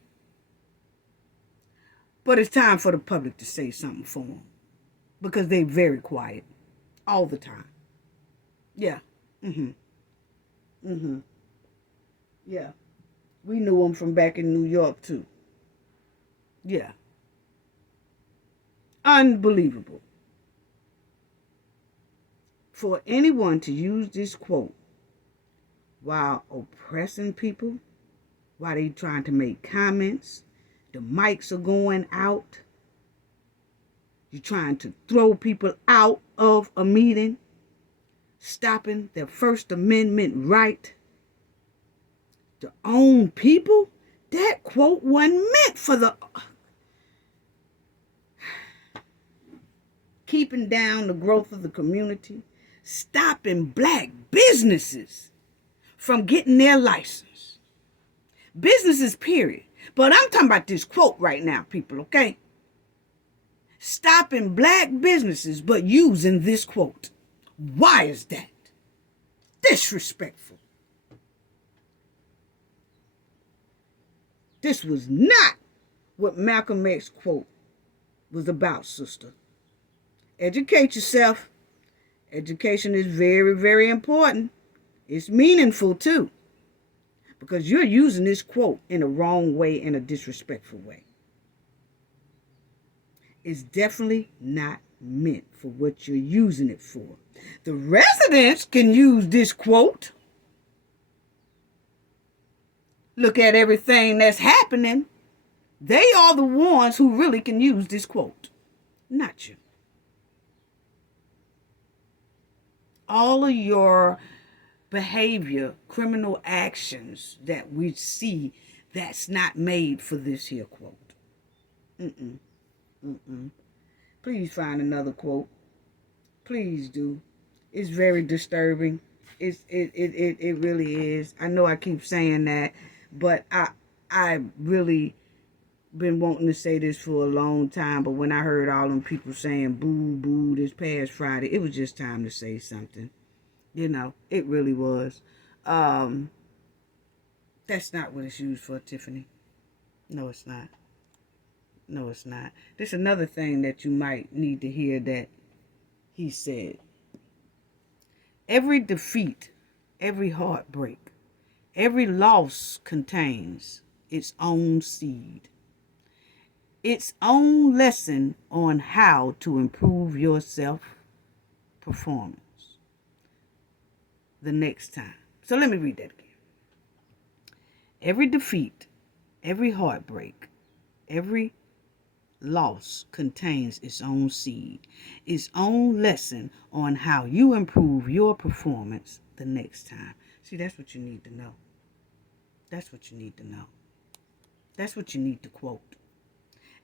But it's time for the public to say something for them. Because they very quiet. All the time. Yeah. Yeah. We knew them from back in New York, too. Yeah. Unbelievable. For anyone to use this quote while oppressing people, while they trying to make comments, the mics are going out, you're trying to throw people out of a meeting, stopping their First Amendment right to own people, that quote wasn't meant for the keeping down the growth of the community, stopping black businesses from getting their license. Businesses, period. But I'm talking about this quote right now, people, okay? Stopping black businesses, but using this quote. Why is that? Disrespectful. This was not what Malcolm X quote was about, sister. Educate yourself. Education is very, very important. It's meaningful too. Because you're using this quote in a wrong way, in a disrespectful way. It's definitely not meant for what you're using it for. The residents can use this quote. Look at everything that's happening. They are the ones who really can use this quote, not you. All of your behavior, criminal actions that we see, that's not made for this here quote. Please find another quote. Please do. It's very disturbing. It really is. I know I keep saying that, but I really been wanting to say this for a long time, but when I heard all them people saying boo, boo this past Friday, it was just time to say something. You know, it really was. That's not what it's used for, Tiffany. No, it's not. No, it's not. There's another thing that you might need to hear that he said. Every defeat, every heartbreak, every loss contains its own seed, its own lesson on how to improve your self-performance the next time. So let me read that again. Every defeat, every heartbreak, every loss contains its own seed, its own lesson on how you improve your performance the next time. See, that's what you need to know. That's what you need to know. That's what you need to quote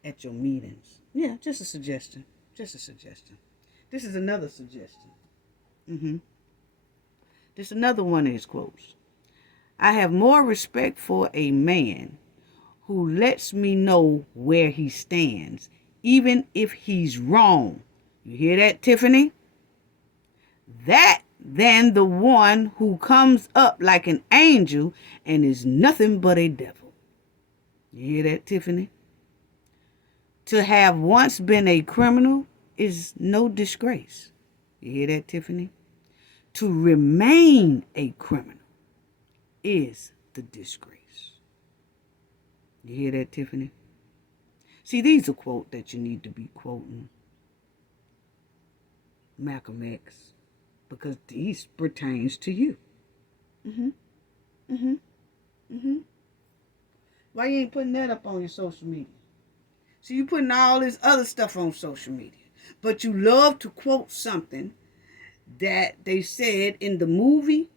at your meetings. Yeah, just a suggestion. Just a suggestion. This is another suggestion. This another one of his quotes. I have more respect for a man who lets me know where he stands, even if he's wrong. You hear that, Tiffany? That than the one who comes up like an angel and is nothing but a devil. You hear that, Tiffany? To have once been a criminal is no disgrace. You hear that, Tiffany? To remain a criminal is the disgrace. You hear that, Tiffany? See, these are quotes that you need to be quoting Malcolm X, because these pertains to you. Why you ain't putting that up on your social media? See, you putting all this other stuff on social media, but you love to quote something that they said in the movie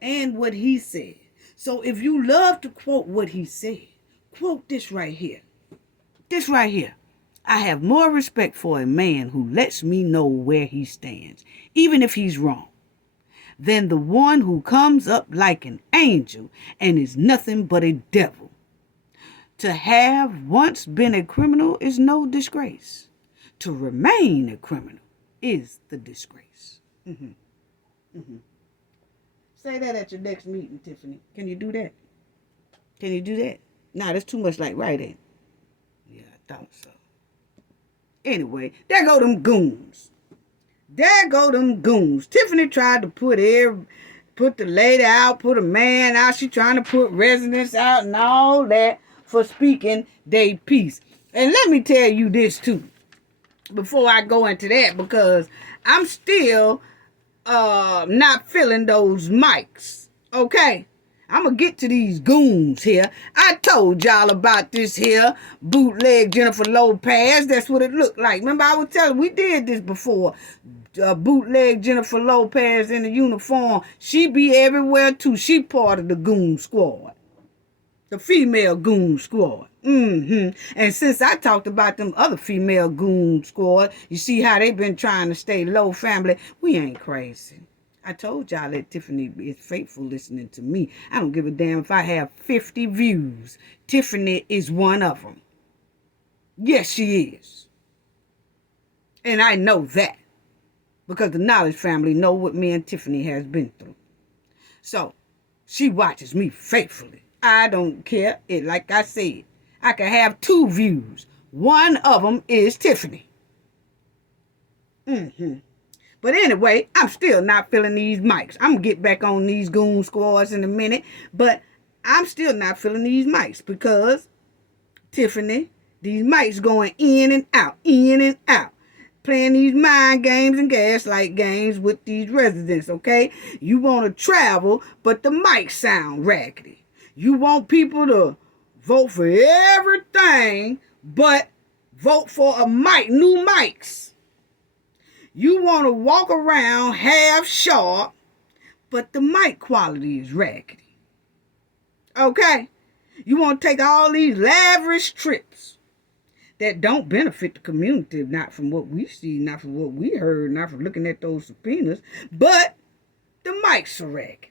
and what he said. So if you love to quote what he said, quote this right here. This right here. I have more respect for a man who lets me know where he stands, even if he's wrong, than the one who comes up like an angel and is nothing but a devil. To have once been a criminal is no disgrace. To remain a criminal is the disgrace. Say that at your next meeting, Tiffany. Can you do that? Can you do that? Nah, that's too much like writing. Yeah, I thought so. Anyway, there go them goons. There go them goons. Tiffany tried to put the lady out, put a man out. She trying to put residents out and all that for speaking they piece. And let me tell you this too, before I go into that, because I'm still not feeling those mics. Okay? I'm going to get to these goons here. I told y'all about this here bootleg Jennifer Lopez. That's what it looked like. Remember, I was telling, we did this before. Bootleg Jennifer Lopez in the uniform. She be everywhere too. She part of the goon squad. The female goon squad. And since I talked about them other female goon squad, you see how they been trying to stay low, family. We ain't crazy. I told y'all that Tiffany is faithful listening to me. I don't give a damn if I have 50 views. Tiffany is one of them. Yes, she is. And I know that. Because the Knowledge family know what me and Tiffany has been through. So, she watches me faithfully. I don't care. Like I said, I can have 2 views. One of them is Tiffany. But anyway, I'm still not feeling these mics. I'm going to get back on these goon squads in a minute. But I'm still not feeling these mics because, Tiffany, these mics going in and out, playing these mind games and gaslight games with these residents, okay? You want to travel, but the mics sound raggedy. You want people to vote for everything, but vote for a mic, new mics. You want to walk around half sharp, but the mic quality is raggedy. Okay? You want to take all these lavish trips that don't benefit the community, not from what we see, not from what we heard, not from looking at those subpoenas, but the mics are raggedy.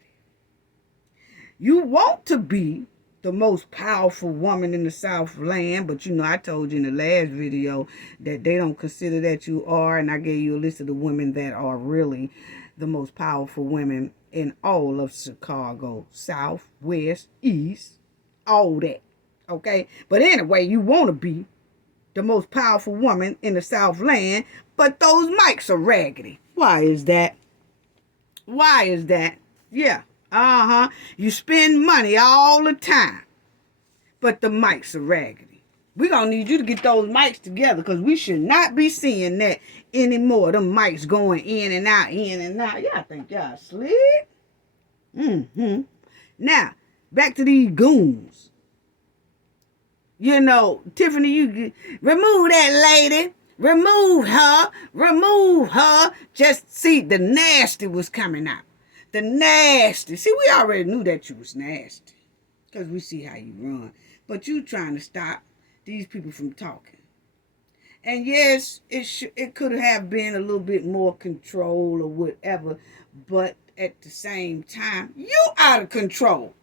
You want to be the most powerful woman in the Southland, but you know, I told you in the last video that they don't consider that you are, and I gave you a list of the women that are really the most powerful women in all of Chicago, South, West, East, all that, okay? But anyway, you want to be the most powerful woman in the Southland, but those mics are raggedy. Why is that? Why is that? Yeah. You spend money all the time, but the mics are raggedy. We're going to need you to get those mics together because we should not be seeing that anymore. Them mics going in and out, in and out. Y'all think y'all slick? Now, back to these goons. You know, Tiffany, you remove that lady. Remove her. Just see, the nasty was coming out. The nasty. See, we already knew that you was nasty. Because we see how you run. But you trying to stop these people from talking. And yes, it could have been a little bit more control or whatever. But at the same time, you out of control.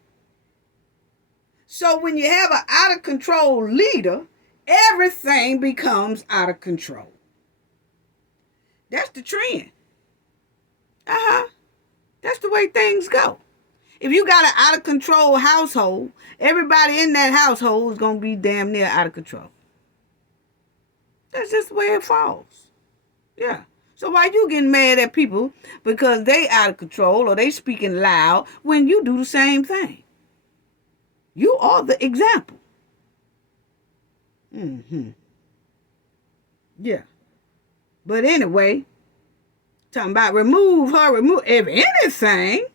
So when you have an out of control leader, everything becomes out of control. That's the trend. That's the way things go. If you got an out of control household, everybody in that household is going to be damn near out of control. That's just the way it falls. Yeah. So why you getting mad at people because they out of control or they speaking loud when you do the same thing? You are the example. Yeah. But anyway, talking about remove if anything,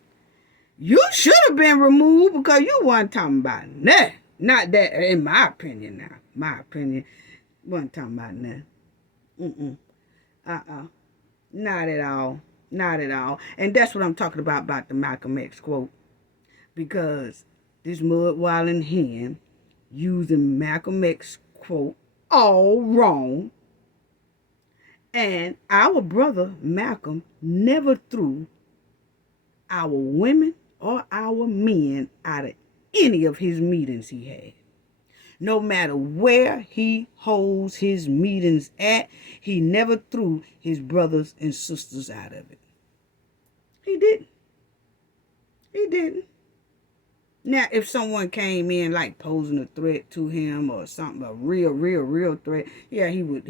you should have been removed because you wasn't talking about nothing. Not that, in my opinion now. My opinion, wasn't talking about nothing. Not at all. Not at all. And that's what I'm talking about the Malcolm X quote. Because this mud-wilding hen using Malcolm X quote all wrong. And our brother Malcolm never threw our women or our men out of any of his meetings he had. No matter where he holds his meetings at, he never threw his brothers and sisters out of it. He didn't. He didn't. Now, if someone came in like posing a threat to him or something, a real threat, yeah, he would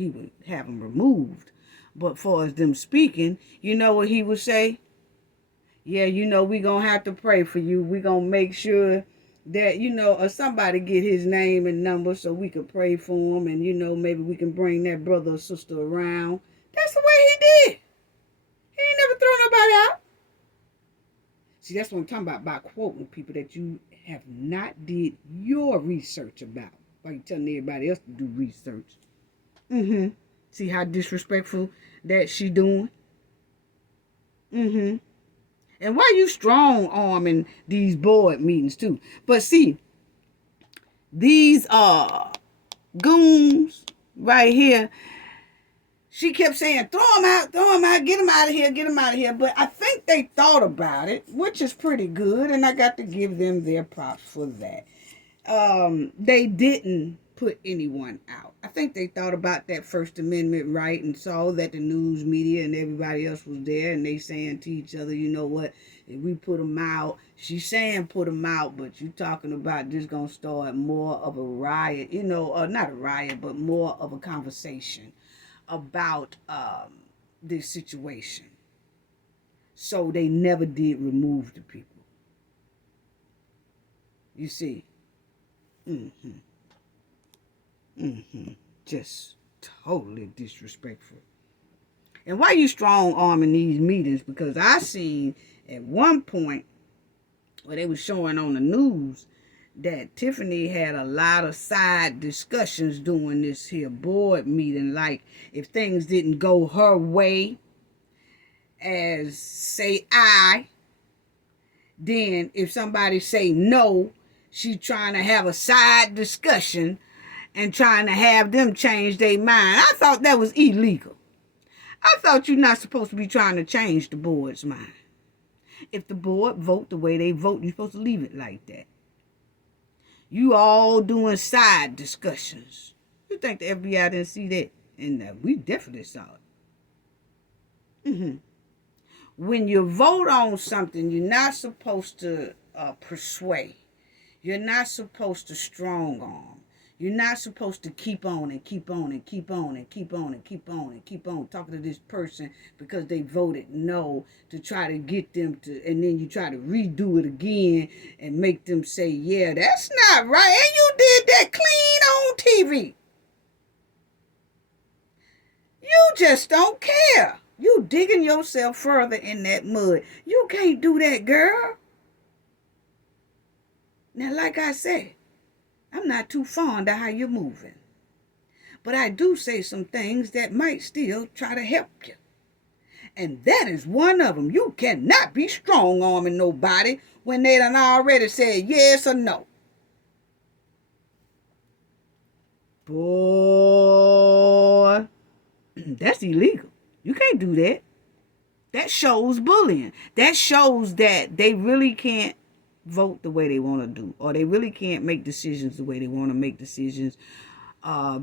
have him removed. But for as them speaking, you know what he would say? Yeah, we gonna have to pray for you. We gonna make sure that, or somebody get his name and number so we could pray for him, and, maybe we can bring that brother or sister around. That's the way he did. He ain't never throw nobody out. See, that's what I'm talking about quoting people that you have not did your research about. Like you telling everybody else to do research. See how disrespectful that she doing? And why you strong-arming these board meetings too? But see, these goons right here, she kept saying, throw him out, get him out of here. But I think they thought about it, which is pretty good, and I got to give them their props for that. They didn't put anyone out. I think they thought about that First Amendment right and saw that the news media and everybody else was there, and they saying to each other, you know what, if we put them out, she's saying put them out, but you talking about this going to start more of a riot, not a riot, but more of a conversation about this situation. So they never did remove the people. You see? Just totally disrespectful. And why you strong arming these meetings? Because I seen at one point where they were showing on the news that Tiffany had a lot of side discussions during this here board meeting. Like, if things didn't go her way, as say I, then if somebody say no, she trying to have a side discussion and trying to have them change their mind. I thought that was illegal. I thought you're not supposed to be trying to change the board's mind. If the board vote the way they vote, you're supposed to leave it like that. You all doing side discussions. You think the FBI didn't see that? And we definitely saw it. When you vote on something, you're not supposed to persuade. You're not supposed to strong arm. You're not supposed to keep on and keep on and keep on and keep on and keep on and keep on talking to this person because they voted no, to try to get them to, and then you try to redo it again and make them say, yeah, that's not right. And you did that clean on TV. You just don't care. You digging yourself further in that mud. You can't do that, girl. Now, like I said, I'm not too fond of how you're moving. But I do say some things that might still try to help you. And that is one of them. You cannot be strong-arming nobody when they done already said yes or no. Boy, that's illegal. You can't do that. That shows bullying. That shows that they really can't vote the way they want to do, or they really can't make decisions the way they want to make decisions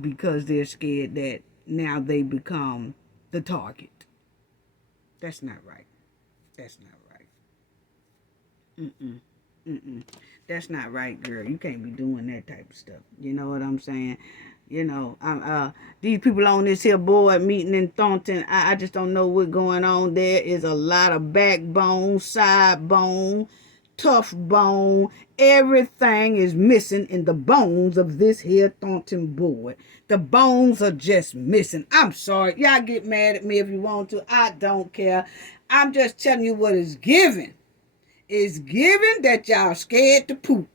because they're scared that now they become the target. That's not right. That's not right. That's not right, girl. You can't be doing that type of stuff. You know what I'm saying? These people on this here board meeting in Thornton, I just don't know what's going on. There is a lot of backbone, side bone, tough bone. Everything is missing in the bones of this here Thornton board. The bones are just missing. I'm sorry. Y'all get mad at me if you want to. I don't care. I'm just telling you what is given. It's given that y'all scared to poop,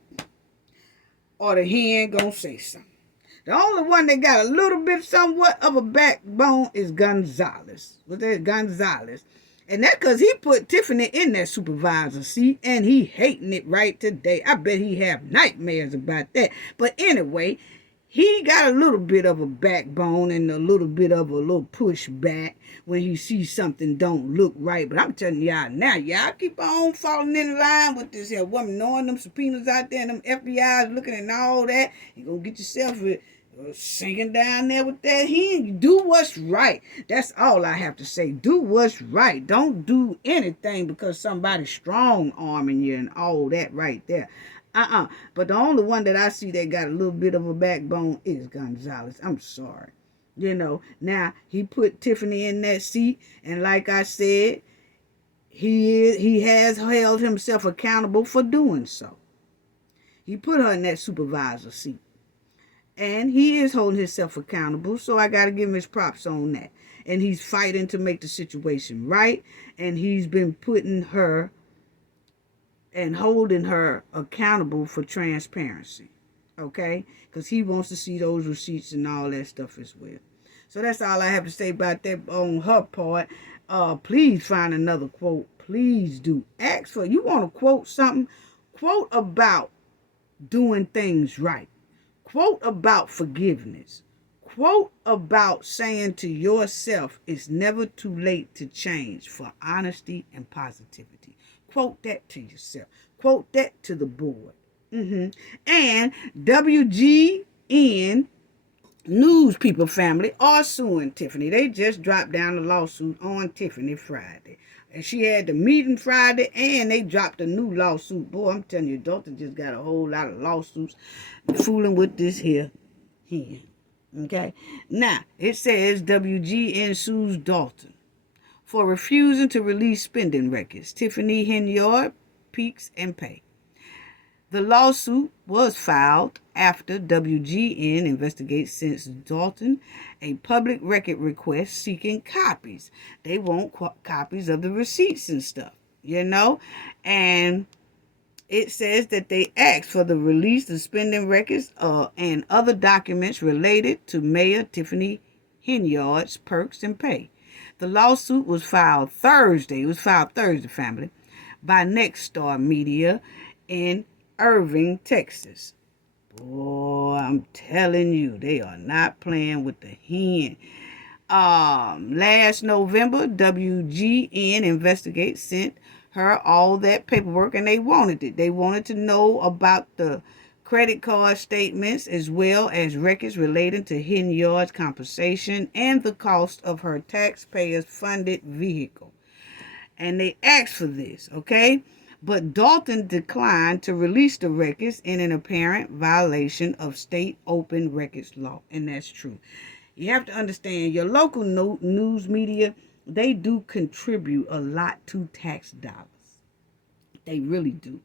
or the hen gonna say something. The only one that got a little bit somewhat of a backbone is Gonzalez. Was that Gonzalez? And that's because he put Tiffany in that supervisor seat, and he hating it right today. I bet he have nightmares about that. But anyway, he got a little bit of a backbone and a little bit of a little pushback when he sees something don't look right. But I'm telling y'all now, y'all keep on falling in line with this here woman, knowing them subpoenas out there and them FBI's looking and all that. You gonna get yourself Singing down there with that hen. Do what's right. That's all I have to say. Do what's right. Don't do anything because somebody's strong arming you and all that right there. But the only one that I see that got a little bit of a backbone is Gonzalez. I'm sorry. Now he put Tiffany in that seat, and like I said, he has held himself accountable for doing so. He put her in that supervisor seat. And he is holding himself accountable, so I got to give him his props on that. And he's fighting to make the situation right, and he's been putting her and holding her accountable for transparency, okay? Because he wants to see those receipts and all that stuff as well. So that's all I have to say about that on her part. Please find another quote. Please do. Ask for, you want to quote something? Quote about doing things right. Quote about forgiveness. Quote about saying to yourself, it's never too late to change, for honesty and positivity. Quote that to yourself. Quote that to the board. And WGN News People family are suing Tiffany. They just dropped down a lawsuit on Tiffany Friday. And she had the meeting Friday, and they dropped a new lawsuit. Boy, I'm telling you, Dalton just got a whole lot of lawsuits fooling with this here. Okay? Now, it says WGN sues Dalton for refusing to release spending records. Tiffany Henyard, Peaks, and Pay. The lawsuit was filed after WGN investigates since Dalton a public record request seeking copies. They want copies of the receipts and stuff, and it says that they asked for the release of spending records and other documents related to Mayor Tiffany Henyard's perks and pay. The lawsuit was filed Thursday. It was filed Thursday, family, by Nexstar Media in Irving, Texas. Boy, I'm telling you, they are not playing with the hen. Last November, WGN Investigate sent her all that paperwork, and they wanted it. They wanted to know about the credit card statements as well as records relating to Henyard's compensation and the cost of her taxpayers' funded vehicle. And they asked for this, okay? But Dalton declined to release the records in an apparent violation of state open records law. And that's true. You have to understand, your local news media, they do contribute a lot to tax dollars. They really do.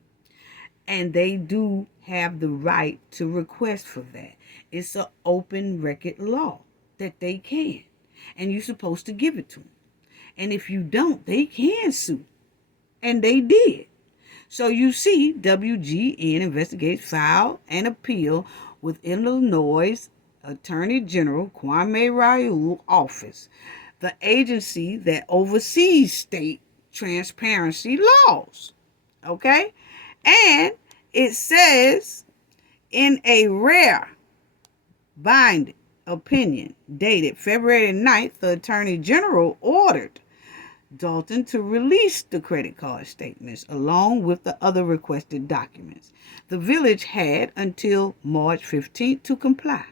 And they do have the right to request for that. It's an open record law that they can. And you're supposed to give it to them. And if you don't, they can sue. And they did. So you see, WGN Investigates filed an appeal with Illinois Attorney General Kwame Raoul office, the agency that oversees state transparency laws. Okay? And it says in a rare binding opinion dated February 9th, the Attorney General ordered Dalton to release the credit card statements along with the other requested documents. The village had until March 15th to comply,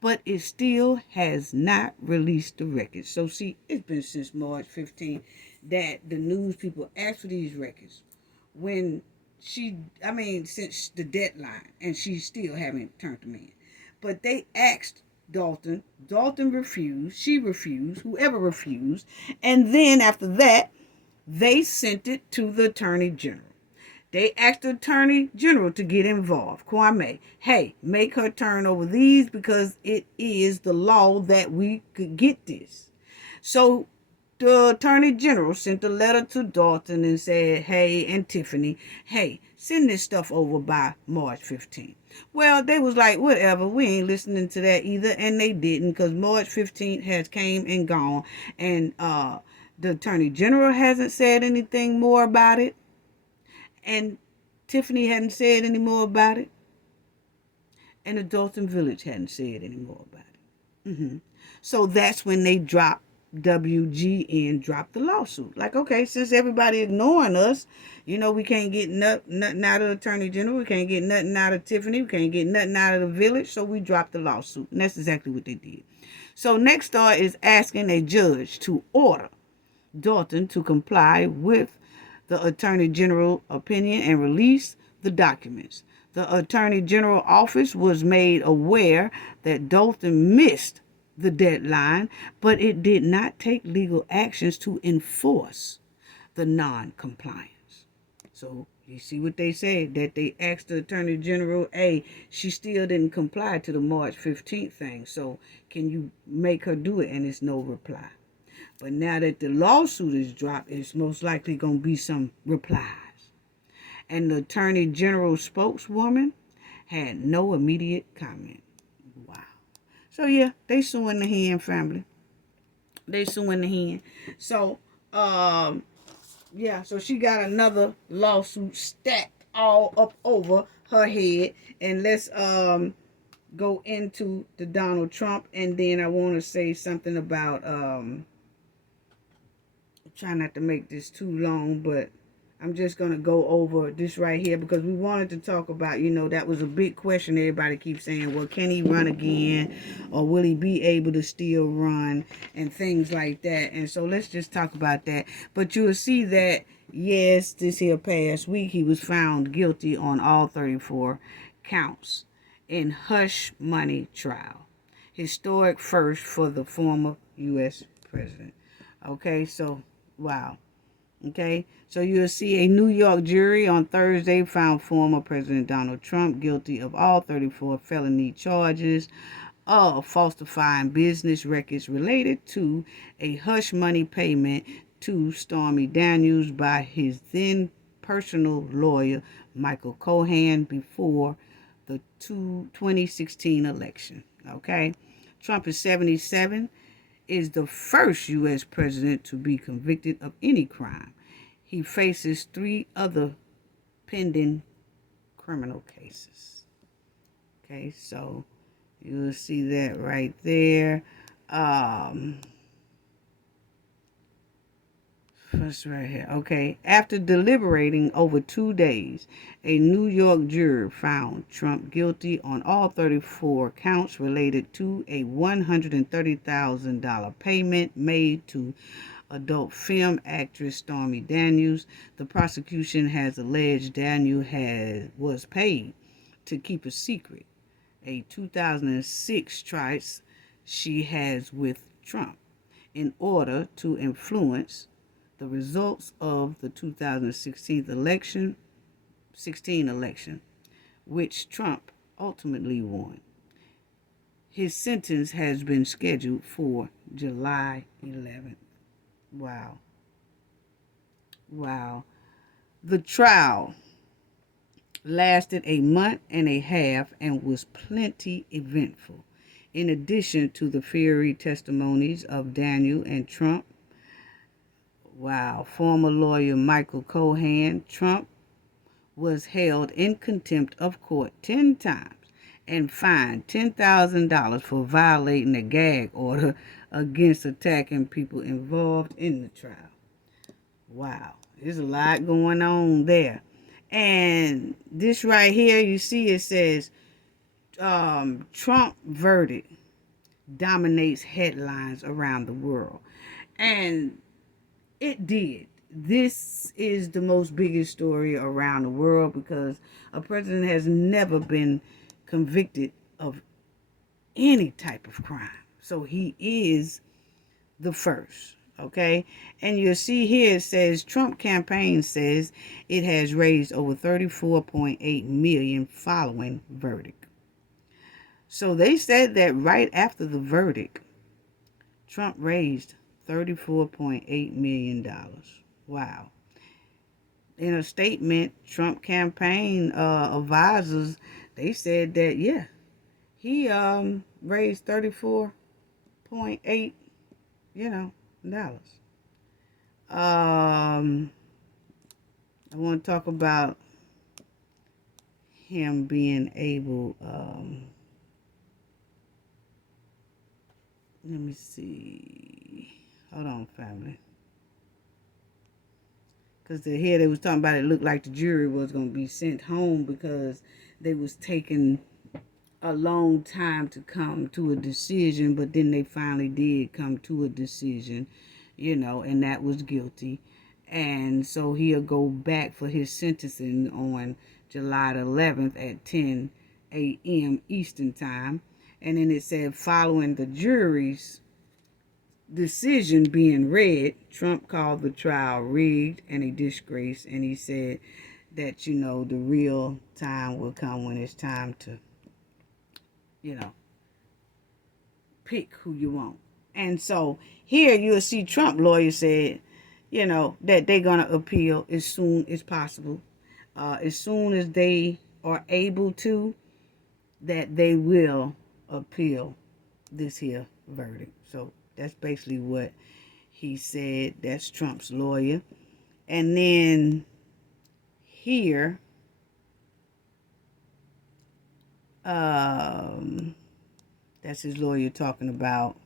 but it still has not released the records. So see, it's been since March 15th that the news people asked for these records since the deadline, and she still haven't turned them in. But they asked Dalton refused, she refused, whoever refused, and then after that, they sent it to the Attorney General. They asked the Attorney General to get involved. Kwame, hey, make her turn over these because it is the law that we could get this. So the Attorney General sent a letter to Dalton and said, hey, and Tiffany, hey, send this stuff over by March 15th. Well, they was like, whatever, we ain't listening to that either, and they didn't, because March 15th has came and gone, and the Attorney General hasn't said anything more about it, and Tiffany hadn't said any more about it, and the Dalton Village hadn't said any more about it. So that's when they dropped WGN dropped the lawsuit. Like, okay, since everybody ignoring us, we can't get nothing out of the Attorney General. We can't get nothing out of Tiffany. We can't get nothing out of the village. So we dropped the lawsuit. And that's exactly what they did. So Nexstar is asking a judge to order Dalton to comply with the Attorney General opinion and release the documents. The Attorney General office was made aware that Dalton missed the deadline, but it did not take legal actions to enforce the non-compliance. So you see what they said, that they asked the Attorney General, hey, she still didn't comply to the March 15th thing, so can you make her do it? And it's no reply. But now that the lawsuit is dropped, it's most likely going to be some replies. And the Attorney General spokeswoman had no immediate comment. Wow. So, yeah, they suing the hen family. They suing the hen. So, yeah, so she got another lawsuit stacked all up over her head. And let's go into the Donald Trump. And then I want to say something about, try not to make this too long, but I'm just going to go over this right here because we wanted to talk about, that was a big question. Everybody keeps saying, well, can he run again, or will he be able to still run, and things like that. And so let's just talk about that. But you'll see that, yes, this here past week, he was found guilty on all 34 counts in hush money trial. Historic first for the former U.S. president. Okay, so, wow. Okay, so you'll see a New York jury on Thursday found former President Donald Trump guilty of all 34 felony charges of falsifying business records related to a hush money payment to Stormy Daniels by his then personal lawyer, Michael Cohen, before the 2016 election. Okay, Trump is 77. Is the first U.S. president to be convicted of any crime. He faces 3 other pending criminal cases. Okay, so you'll see that right there. First right here. Okay, after deliberating over 2 days, a New York jury found Trump guilty on all 34 counts related to a $130,000 payment made to adult film actress Stormy Daniels. The prosecution has alleged Daniels was paid to keep a secret a 2006 tryst she has with Trump in order to influence the results of the 2016 election, which Trump ultimately won. His sentence has been scheduled for July 11th. Wow. Wow. The trial lasted a month and a half and was plenty eventful. In addition to the fiery testimonies of Daniel and Trump, former lawyer Michael Cohen, Trump was held in contempt of court 10 times and fined $10,000 for violating a gag order against attacking people involved in the trial. Wow, there's a lot going on there. And this right here, you see it says, Trump verdict dominates headlines around the world. And it did. This is the most biggest story around the world because a president has never been convicted of any type of crime. So he is the first. Okay, and you'll see here it says Trump campaign says it has raised over $34.8 million following verdict. So they said that right after the verdict, Trump raised $34.8 million. Wow. In a statement, Trump campaign advisors, they said that, yeah, he raised $34.8, dollars. I want to talk about him being able, let me see. Hold on, family. Because the here they was talking about, it looked like the jury was going to be sent home because they was taking a long time to come to a decision, but then they finally did come to a decision, and that was guilty. And so he'll go back for his sentencing on July the 11th at 10 a.m. Eastern time. And then it said, following the jury's decision being read, Trump called the trial rigged and a disgrace, and he said that the real time will come when it's time to pick who you want. And so here you'll see Trump lawyer said that they're gonna appeal as soon as possible, as soon as they are able to, that they will appeal this here verdict. So that's basically what he said. That's Trump's lawyer. And then here, that's his lawyer talking about.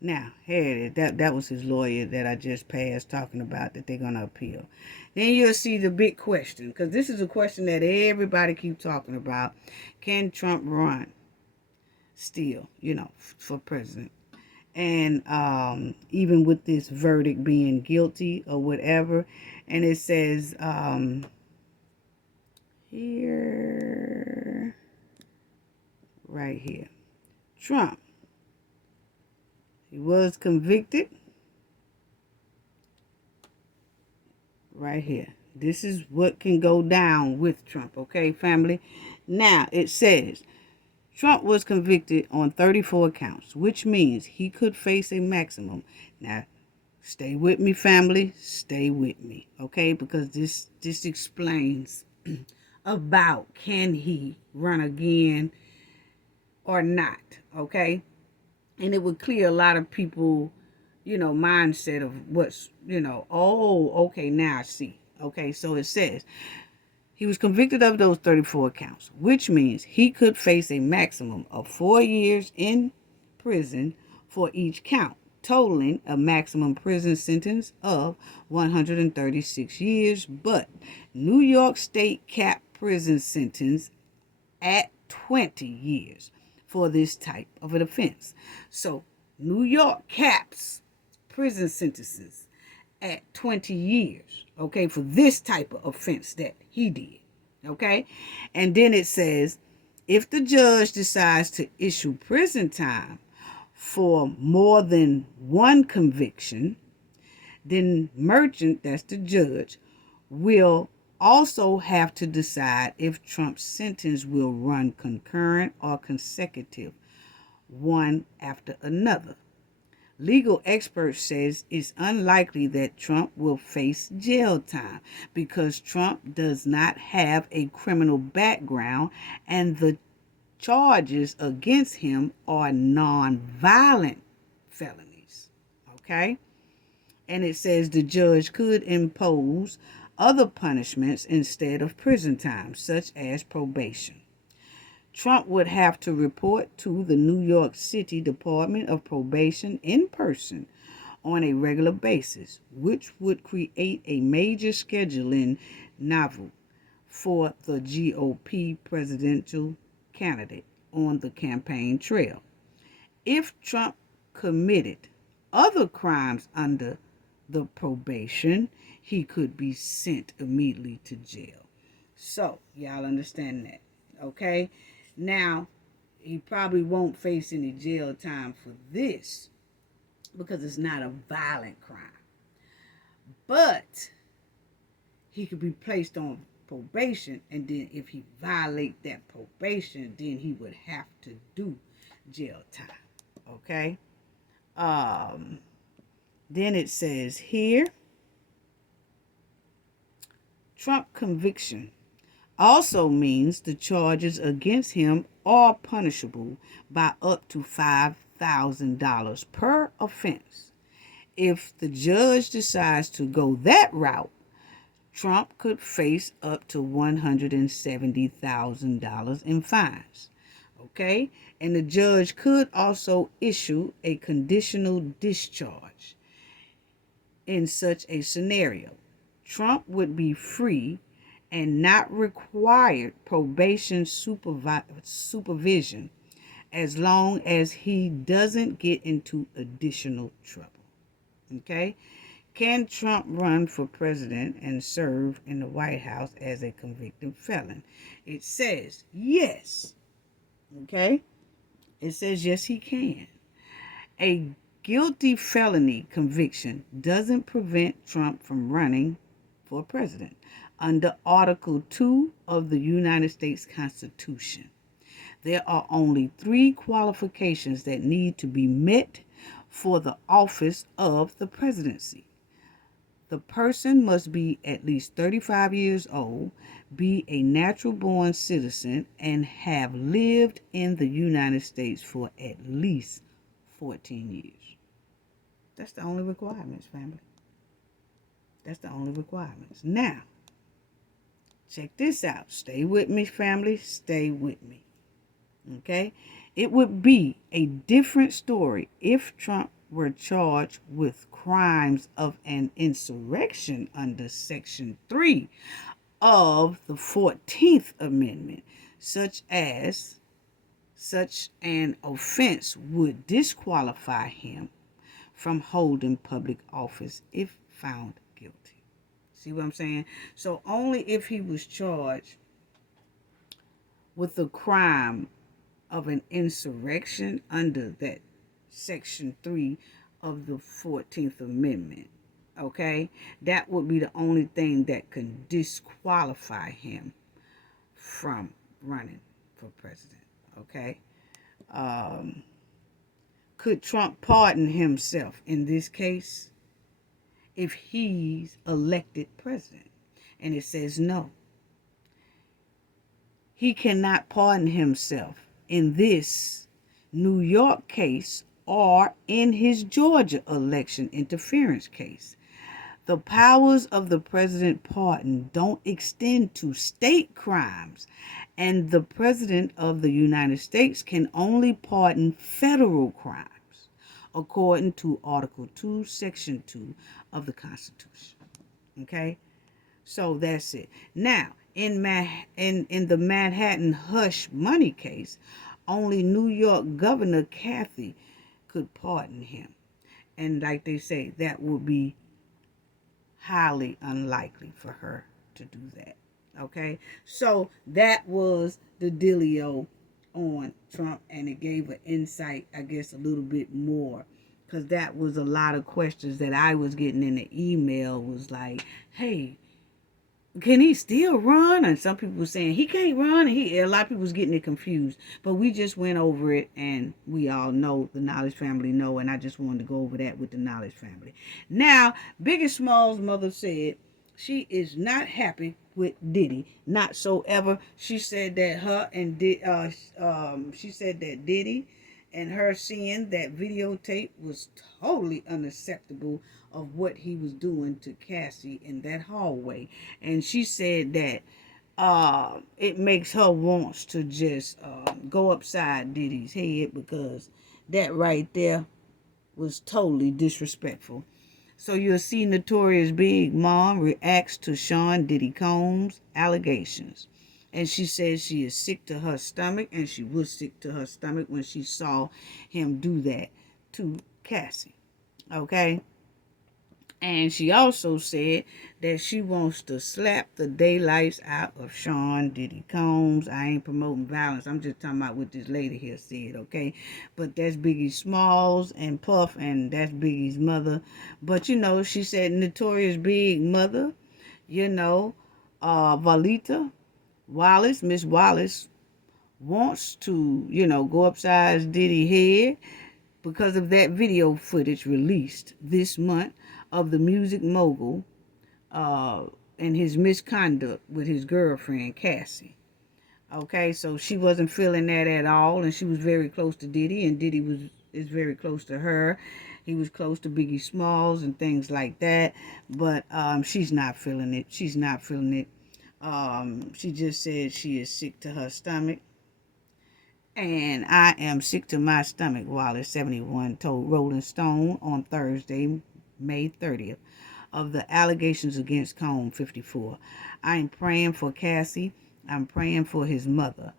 Now, here it is. That was his lawyer that I just passed talking about that they're going to appeal. Then you'll see the big question, because this is a question that everybody keeps talking about. Can Trump run still, for president? And even with this verdict being guilty or whatever, and it says here, right here, Trump, he was convicted. Right here. This is what can go down with Trump, okay, family? Now, it says Trump was convicted on 34 counts, which means he could face a maximum. Now, stay with me, family. Stay with me, okay? Because this explains about can he run again or not, okay? And it would clear a lot of people, mindset of what's, oh, okay, now I see. Okay, so it says he was convicted of those 34 counts, which means he could face a maximum of 4 years in prison for each count, totaling a maximum prison sentence of 136 years. But New York State capped prison sentence at 20 years for this type of an offense. So New York caps prison sentences at 20 years, okay, for this type of offense that he did, okay? And then it says, if the judge decides to issue prison time for more than one conviction, then Merchant, that's the judge, will also have to decide if Trump's sentence will run concurrent or consecutive, one after another. Legal experts says it's unlikely that Trump will face jail time because Trump does not have a criminal background and the charges against him are non-violent felonies. Okay? And it says the judge could impose other punishments instead of prison time, such as probation. Trump would have to report to the New York City Department of Probation in person on a regular basis, which would create a major scheduling novel for the GOP presidential candidate on the campaign trail. If Trump committed other crimes under the probation, he could be sent immediately to jail. So, y'all understand that, okay? Now, he probably won't face any jail time for this because it's not a violent crime. But he could be placed on probation, and then if he violate that probation, then he would have to do jail time, okay? Then it says here, Trump conviction also means the charges against him are punishable by up to $5,000 per offense. If the judge decides to go that route, Trump could face up to $170,000 in fines. And the judge could also issue a conditional discharge in such a scenario. Trump would be free and not required probation supervision as long as he doesn't get into additional trouble. Okay? Can Trump run for president and serve in the White House as a convicted felon? It says yes. Okay? It says yes, he can. A guilty felony conviction doesn't prevent Trump from running for president under Article 2 of the United States Constitution. There are only 3 qualifications that need to be met for the office of the presidency. The person must be at least 35 years old, be a natural-born citizen, and have lived in the United States for at least 14 years. That's the only requirements, family. That's the only requirements. Now, check this out. Stay with me, family. Stay with me. Okay? It would be a different story if Trump were charged with crimes of an insurrection under Section 3 of the 14th Amendment, such an offense would disqualify him from holding public office if found guilty. See what I'm saying? So only if he was charged with the crime of an insurrection under that Section 3 of the 14th Amendment, okay, that would be the only thing that can disqualify him from running for president, okay? Could Trump pardon himself in this case if he's elected president? And it says no. He cannot pardon himself in this New York case or in his Georgia election interference case. The powers of the president pardon don't extend to state crimes, and the president of the United States can only pardon federal crimes, according to Article 2, Section 2 of the Constitution. Okay? So that's it. Now, in the Manhattan hush money case, only New York Governor Kathy could pardon him. And like they say, that would be highly unlikely for her to do that. Okay? So that was the dealio on Trump, and it gave an insight, I guess, a little bit more, because that was a lot of questions that I was getting in the email was like, hey, can he still run? And some people were saying he can't run. A lot of people was getting it confused. But we just went over it, and we all know, the Knowledge family know, and I just wanted to go over that with the Knowledge family. Now, Biggie Smalls' mother said she is not happy with Diddy. Not so ever. She said that she said that Diddy and her seeing that videotape was totally unacceptable of what he was doing to Cassie in that hallway. And she said that it makes her wants to just go upside Diddy's head, because that right there was totally disrespectful. So you'll see Notorious Big Mom reacts to Sean Diddy Combs' allegations. And she says she is sick to her stomach, and she was sick to her stomach when she saw him do that to Cassie. Okay? And she also said that she wants to slap the daylights out of Sean Diddy Combs. I ain't promoting violence. I'm just talking about what this lady here said, okay? But that's Biggie Smalls and Puff, and that's Biggie's mother. But, you know, she said Notorious Big Mother, you know, Valita Wallace, Miss Wallace, wants to, you know, go upside Diddy's head because of that video footage released this month of the music mogul and his misconduct with his girlfriend, Cassie. Okay, so she wasn't feeling that at all, and she was very close to Diddy, and Diddy is very close to her. He was close to Biggie Smalls and things like that, but she's not feeling it. She's not feeling it. She just said she is sick to her stomach. And I am sick to my stomach, Wallace 71 told Rolling Stone on Thursday, May 30th, of the allegations against Combs, 54. I am praying for Cassie. I'm praying for his mother.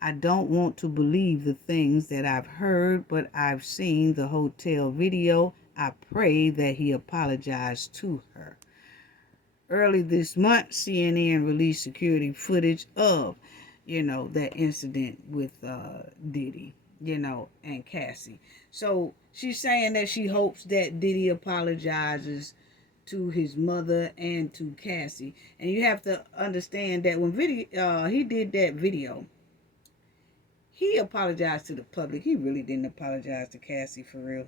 I don't want to believe the things that I've heard, but I've seen the hotel video. I pray that he apologized to her. Early this month, CNN released security footage of, that incident with Diddy, and Cassie. So she's saying that she hopes that Diddy apologizes to his mother and to Cassie. And you have to understand that when he did that video, he apologized to the public. He really didn't apologize to Cassie for real.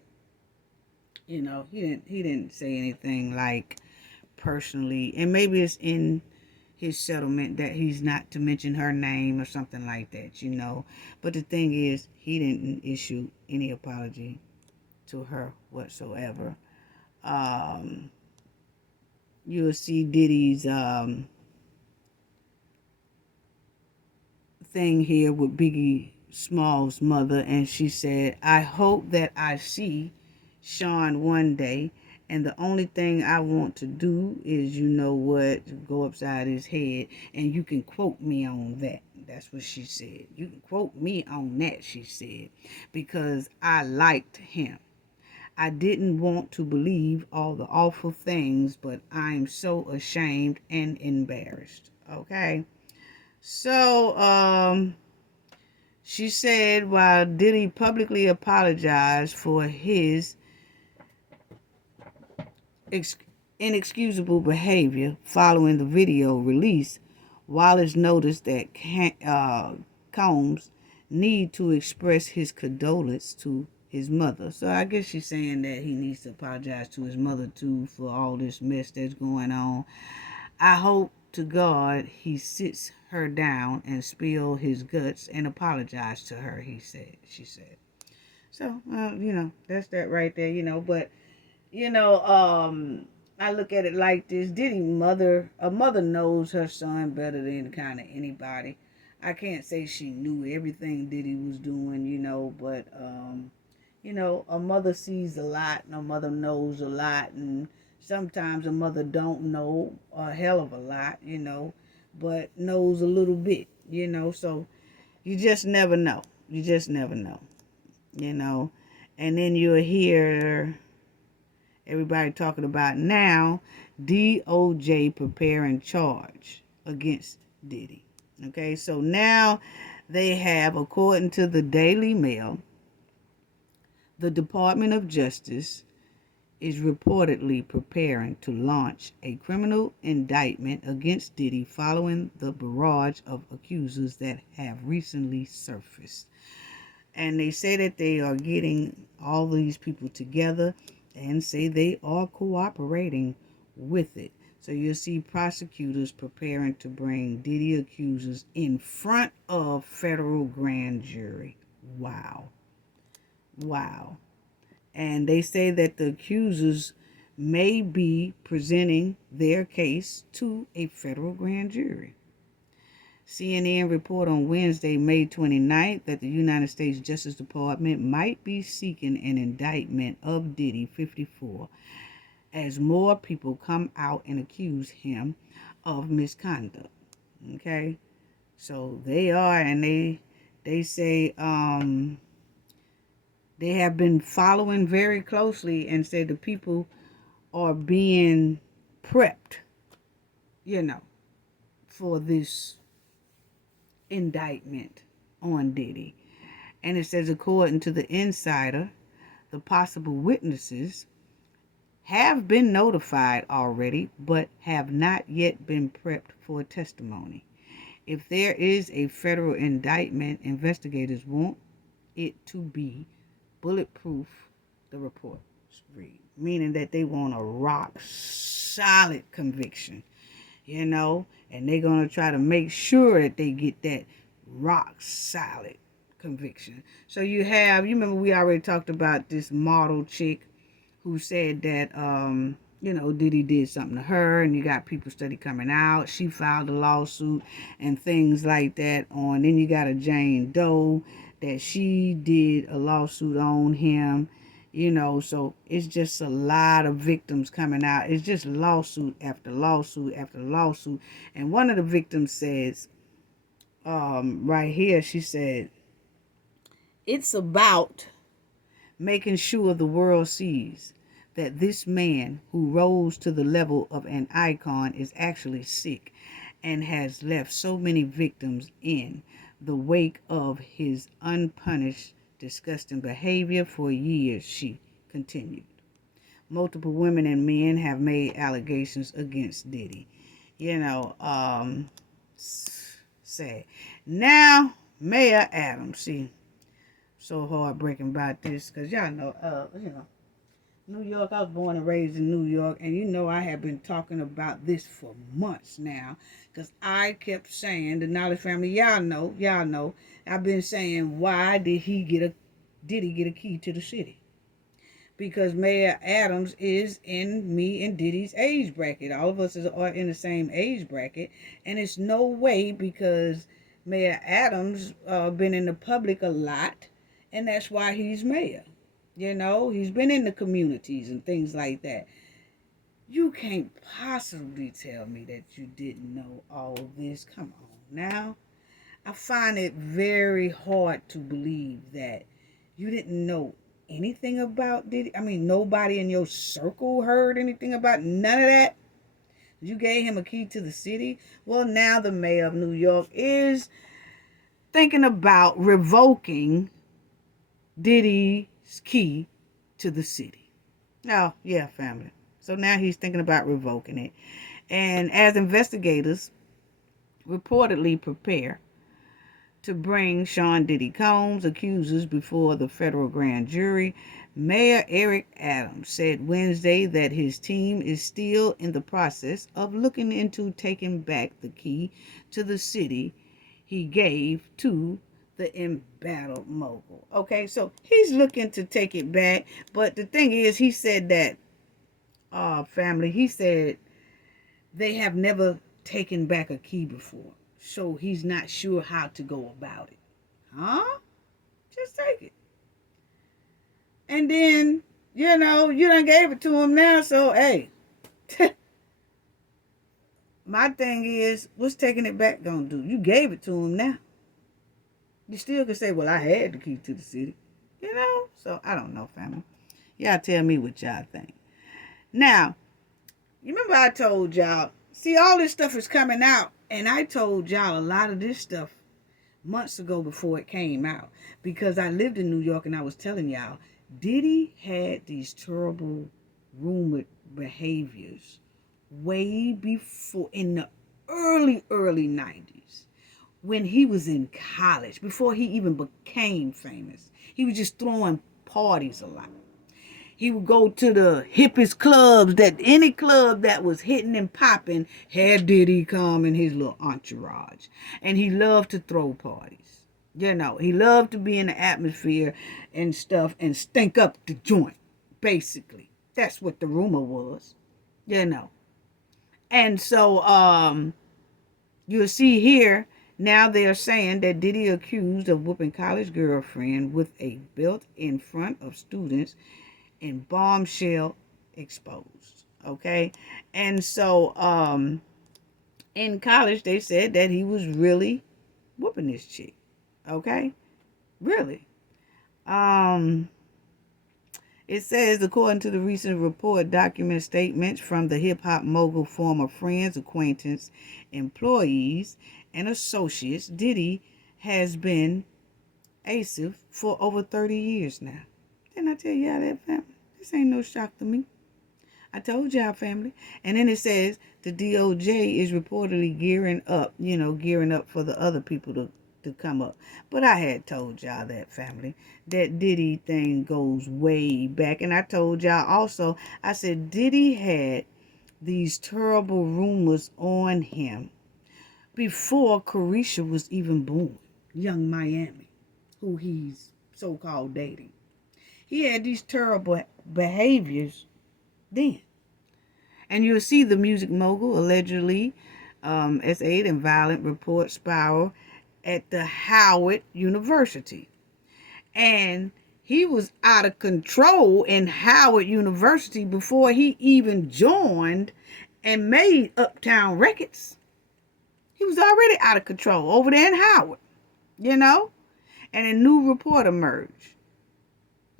He didn't say anything like personally, and maybe it's in his settlement that he's not to mention her name or something like that, But the thing is, he didn't issue any apology to her whatsoever. You'll see Diddy's thing here with Biggie Small's mother, and she said, I hope that I see Sean one day, and the only thing I want to do is, go upside his head, and you can quote me on that. That's what she said. You can quote me on that, she said, because I liked him. I didn't want to believe all the awful things, but I'm so ashamed and embarrassed. Okay? So, she said while Diddy publicly apologized for his inexcusable behavior following the video release, Wallace noticed that Combs need to express his condolence to his mother. So I guess she's saying that he needs to apologize to his mother too for all this mess that's going on. I hope to God he sits her down and spill his guts and apologize to her, she said. So, that's that right there, but, I look at it like this. A mother knows her son better than kind of anybody. I can't say she knew everything Diddy was doing, but, a mother sees a lot and a mother knows a lot, and sometimes a mother don't know a hell of a lot, but knows a little bit, so you just never know. And then you'll hear everybody talking about now DOJ preparing charge against Diddy. Okay, so now they have, according to the Daily Mail, the Department of Justice is reportedly preparing to launch a criminal indictment against Diddy following the barrage of accusers that have recently surfaced. And they say that they are getting all these people together and say they are cooperating with it. So you'll see prosecutors preparing to bring Diddy accusers in front of federal grand jury. Wow. And they say that the accusers may be presenting their case to a federal grand jury. CNN report on Wednesday, May 29th, that the United States Justice Department might be seeking an indictment of Diddy, 54, as more people come out and accuse him of misconduct. Okay? So they are, and they say they have been following very closely and said the people are being prepped, for this indictment on Diddy. And it says, according to the insider, the possible witnesses have been notified already, but have not yet been prepped for testimony. If there is a federal indictment, investigators want it to be bulletproof, the report read, meaning that they want a rock solid conviction, and they're going to try to make sure that they get that rock solid conviction. So you remember we already talked about this model chick who said that, Diddy did something to her, and you got people steady coming out. She filed a lawsuit and things like that on. Then you got a Jane Doe that she did a lawsuit on him, You know, so it's just a lot of victims coming out. It's just lawsuit after lawsuit after lawsuit. And one of the victims says, right here, she said, it's about making sure the world sees that this man who rose to the level of an icon is actually sick and has left so many victims in the wake of his unpunished, disgusting behavior for years, she continued. Multiple women and men have made allegations against Diddy. You know, sad. Now, Mayor Adams, see, so heartbreaking about this, because y'all know, New York, I was born and raised in New York, and you know I have been talking about this for months now, because I kept saying, the Knowledge family, y'all know, I've been saying, why did he get a key to the city? Because Mayor Adams is in me and Diddy's age bracket. All of us are in the same age bracket, and it's no way, because Mayor Adams been in the public a lot, and that's why he's mayor. You know, he's been in the communities and things like that. You can't possibly tell me that you didn't know all this. Come on now. I find it very hard to believe that you didn't know anything about Diddy. I mean, nobody in your circle heard anything about none of that. You gave him a key to the city. Well, now the mayor of New York is thinking about revoking Diddy's key to the city. Oh, yeah, family. So now he's thinking about revoking it. And as investigators reportedly prepare to bring Sean Diddy Combs' accusers before the federal grand jury, Mayor Eric Adams said Wednesday that his team is still in the process of looking into taking back the key to the city he gave to the embattled mogul. Okay, so he's looking to take it back, but the thing is, he said that, family, he said they have never taken back a key before, so he's not sure how to go about it. Huh? Just take it. And then, you know, you done gave it to him now, so hey. My thing is, what's taking it back gonna do? You gave it to him now. You still can say, well, I had the key to the city. You know? So, I don't know, family. Y'all tell me what y'all think. Now, you remember I told y'all, see, all this stuff is coming out. And I told y'all a lot of this stuff months ago before it came out. Because I lived in New York and I was telling y'all, Diddy had these terrible rumored behaviors way before, in the early 90s. When he was in college, before he even became famous. He was just throwing parties a lot. He would go to the hippest clubs, that any club that was hitting and popping had Diddy come in his little entourage. And he loved to throw parties. You know, he loved to be in the atmosphere and stuff and stink up the joint, basically. That's what the rumor was, you know. And so, you'll see here, now they are saying that Diddy accused of whooping college girlfriend with a belt in front of students and bombshell exposed. Okay? And so in college they said that he was really whooping this chick. Okay? Really. It says, according to the recent report, document statements from the hip-hop mogul former friends, acquaintances, employees, and associates, Diddy has been abusive for over 30 years now. Didn't I tell y'all that, family? This ain't no shock to me. I told y'all, family. And then it says the DOJ is reportedly gearing up for the other people to come up. But I had told y'all that, family. That Diddy thing goes way back. And I told y'all also, I said Diddy had these terrible rumors on him before Carisha was even born. Young Miami, who he's so-called dating. He had these terrible behaviors then. And you'll see the music mogul allegedly S8 and violent report spiral at the Howard University. And He was out of control in Howard University before he even joined and made Uptown Records. He was already out of control over there in Howard, you know? And a new report emerged.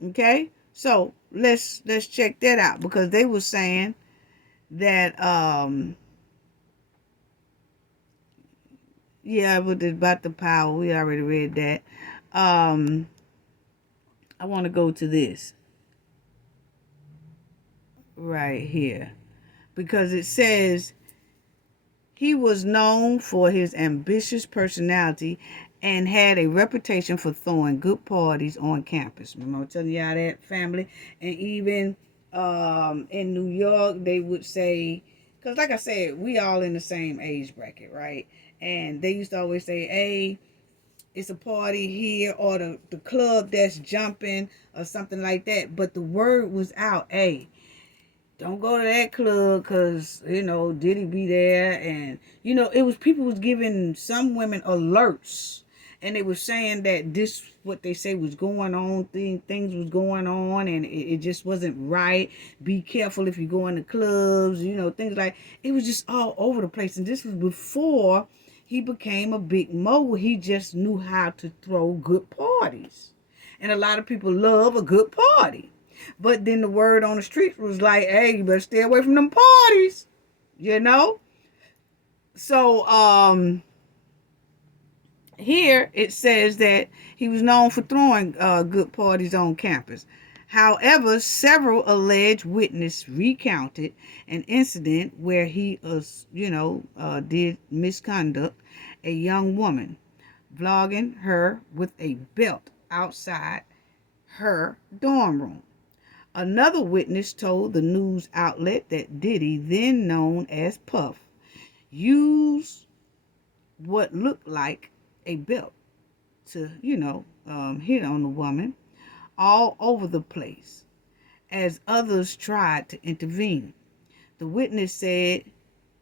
Okay? So let's check that out, because they were saying that yeah, but about the power, we already read that. I want to go to this right here, because it says he was known for his ambitious personality and had a reputation for throwing good parties on campus. Remember I was telling y'all that, family? And even in New York, they would say, because like I said, we all in the same age bracket, right? And they used to always say, hey, it's a party here, or the club that's jumping or something like that. But the word was out, hey, don't go to that club because, Diddy be there. And, it was people was giving some women alerts. And they were saying that this, what they say was going on, things was going on, and it just wasn't right. Be careful if you go into clubs, things like, it was just all over the place. And this was before he became a big mogul. He just knew how to throw good parties. And a lot of people love a good party. But then the word on the streets was like, hey, you better stay away from them parties, So, here it says that he was known for throwing good parties on campus. However, several alleged witnesses recounted an incident where he did misconduct a young woman, vlogging her with a belt outside her dorm room. Another witness told the news outlet that Diddy, then known as Puff, used what looked like a belt to, hit on the woman all over the place as others tried to intervene. The witness said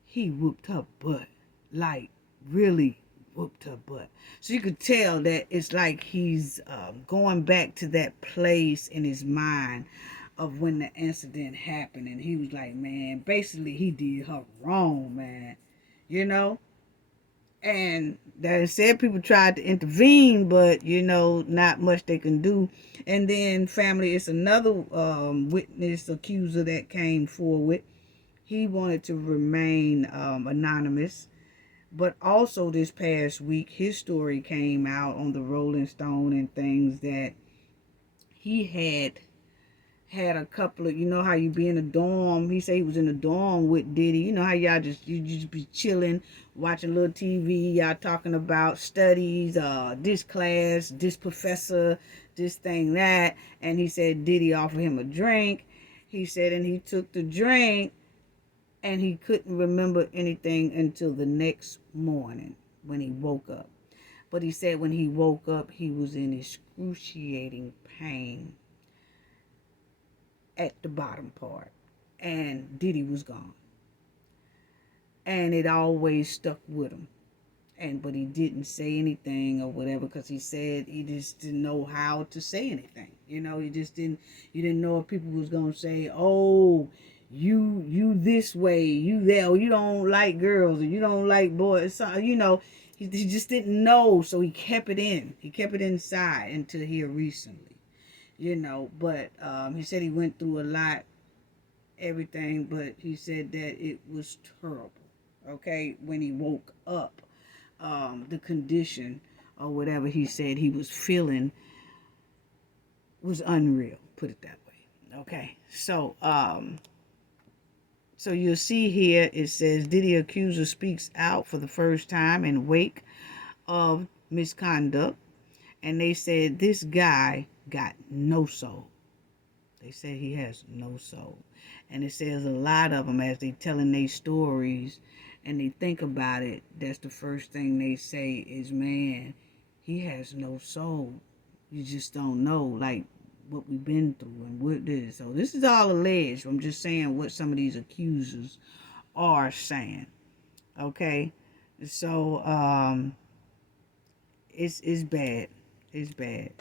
he whooped her butt, like really whooped her butt. So you could tell that it's like he's going back to that place in his mind of when the incident happened, and he was like, man, basically he did her wrong, man, and that said, people tried to intervene, but not much they can do. And then, family, it's another witness accuser that came forward. He wanted to remain anonymous, but also this past week his story came out on the Rolling Stone and things, that he had a couple of, how you be in a dorm. He said he was in a dorm with Diddy. You know how y'all you just be chilling, watching a little TV, y'all talking about studies, this class, this professor, this thing, that. And he said Diddy offered him a drink. He said, and he took the drink, and he couldn't remember anything until the next morning when he woke up. But he said when he woke up, he was in excruciating pain at the bottom part, and Diddy was gone, and it always stuck with him. But he didn't say anything or whatever, because he said he just didn't know how to say anything. He just didn't. You didn't know if people was gonna say, "Oh, you this way, you there, or you don't like girls, or you don't like boys." So, he just didn't know, so he kept it in. He kept it inside until here recently. But he said he went through a lot, everything, but he said that it was terrible, okay, when he woke up. The condition or whatever he said he was feeling was unreal, put it that way, okay? So, so you'll see here, it says, Diddy accuser speaks out for the first time in wake of misconduct, and they said this guy got no soul. They say he has no soul. And it says a lot of them, as they telling their stories and they think about it, that's the first thing they say is, man, he has no soul. You just don't know, like, what we've been through and what this. So this is all alleged. I'm just saying what some of these accusers are saying. Okay? So, it's bad. It's bad.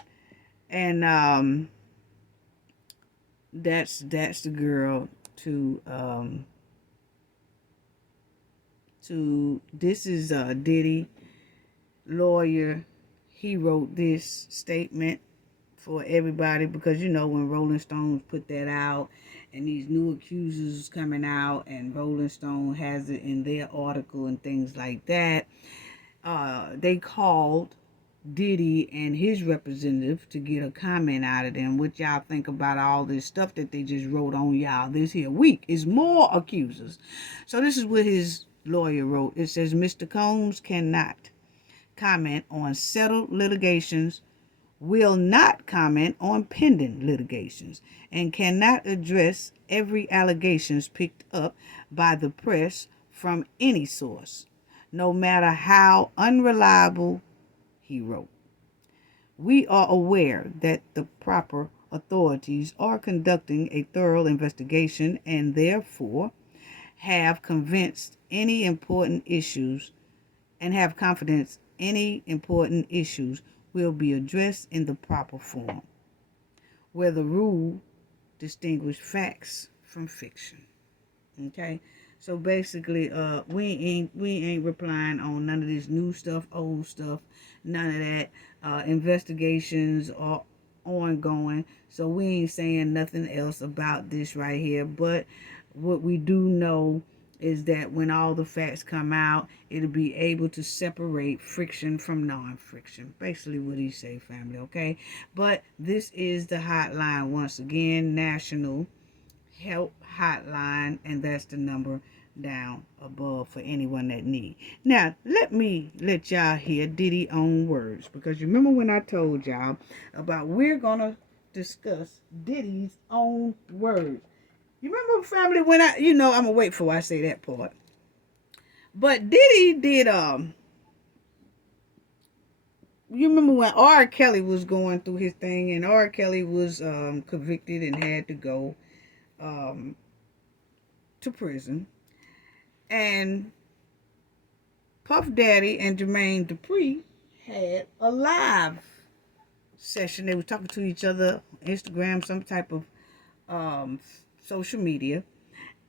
And that's the girl to this is Diddy, lawyer. He wrote this statement for everybody because you know when Rolling Stones put that out and these new accusers coming out and Rolling Stone has it in their article and things like that, they called Diddy and his representative to get a comment out of them. What y'all think about all this stuff that they just wrote on y'all this here week? Is more accusers. So this is what his lawyer wrote. It says Mr. Combs cannot comment on settled litigations, will not comment on pending litigations, and cannot address every allegations picked up by the press from any source, no matter how unreliable, he wrote. We are aware that the proper authorities are conducting a thorough investigation and therefore have convinced any important issues and have confidence any important issues will be addressed in the proper form, where the rule distinguish facts from fiction. Okay, so basically, we ain't replying on none of this new stuff, old stuff, none of that. Investigations are ongoing, so we ain't saying nothing else about this right here. But what we do know is that when all the facts come out, it'll be able to separate friction from non-friction. Basically what he say, family, okay? But this is the hotline, once again, National Help Hotline, and that's the number down above for anyone that need. Now, let me let y'all hear Diddy own words, because you remember when I told y'all about we're going to discuss Diddy's own words. You remember, family, when I'm going to wait before I say that part. But Diddy did, you remember when R. Kelly was going through his thing and R. Kelly was convicted and had to go to prison. And Puff Daddy and Jermaine Dupri had a live session. They were talking to each other, Instagram, some type of social media,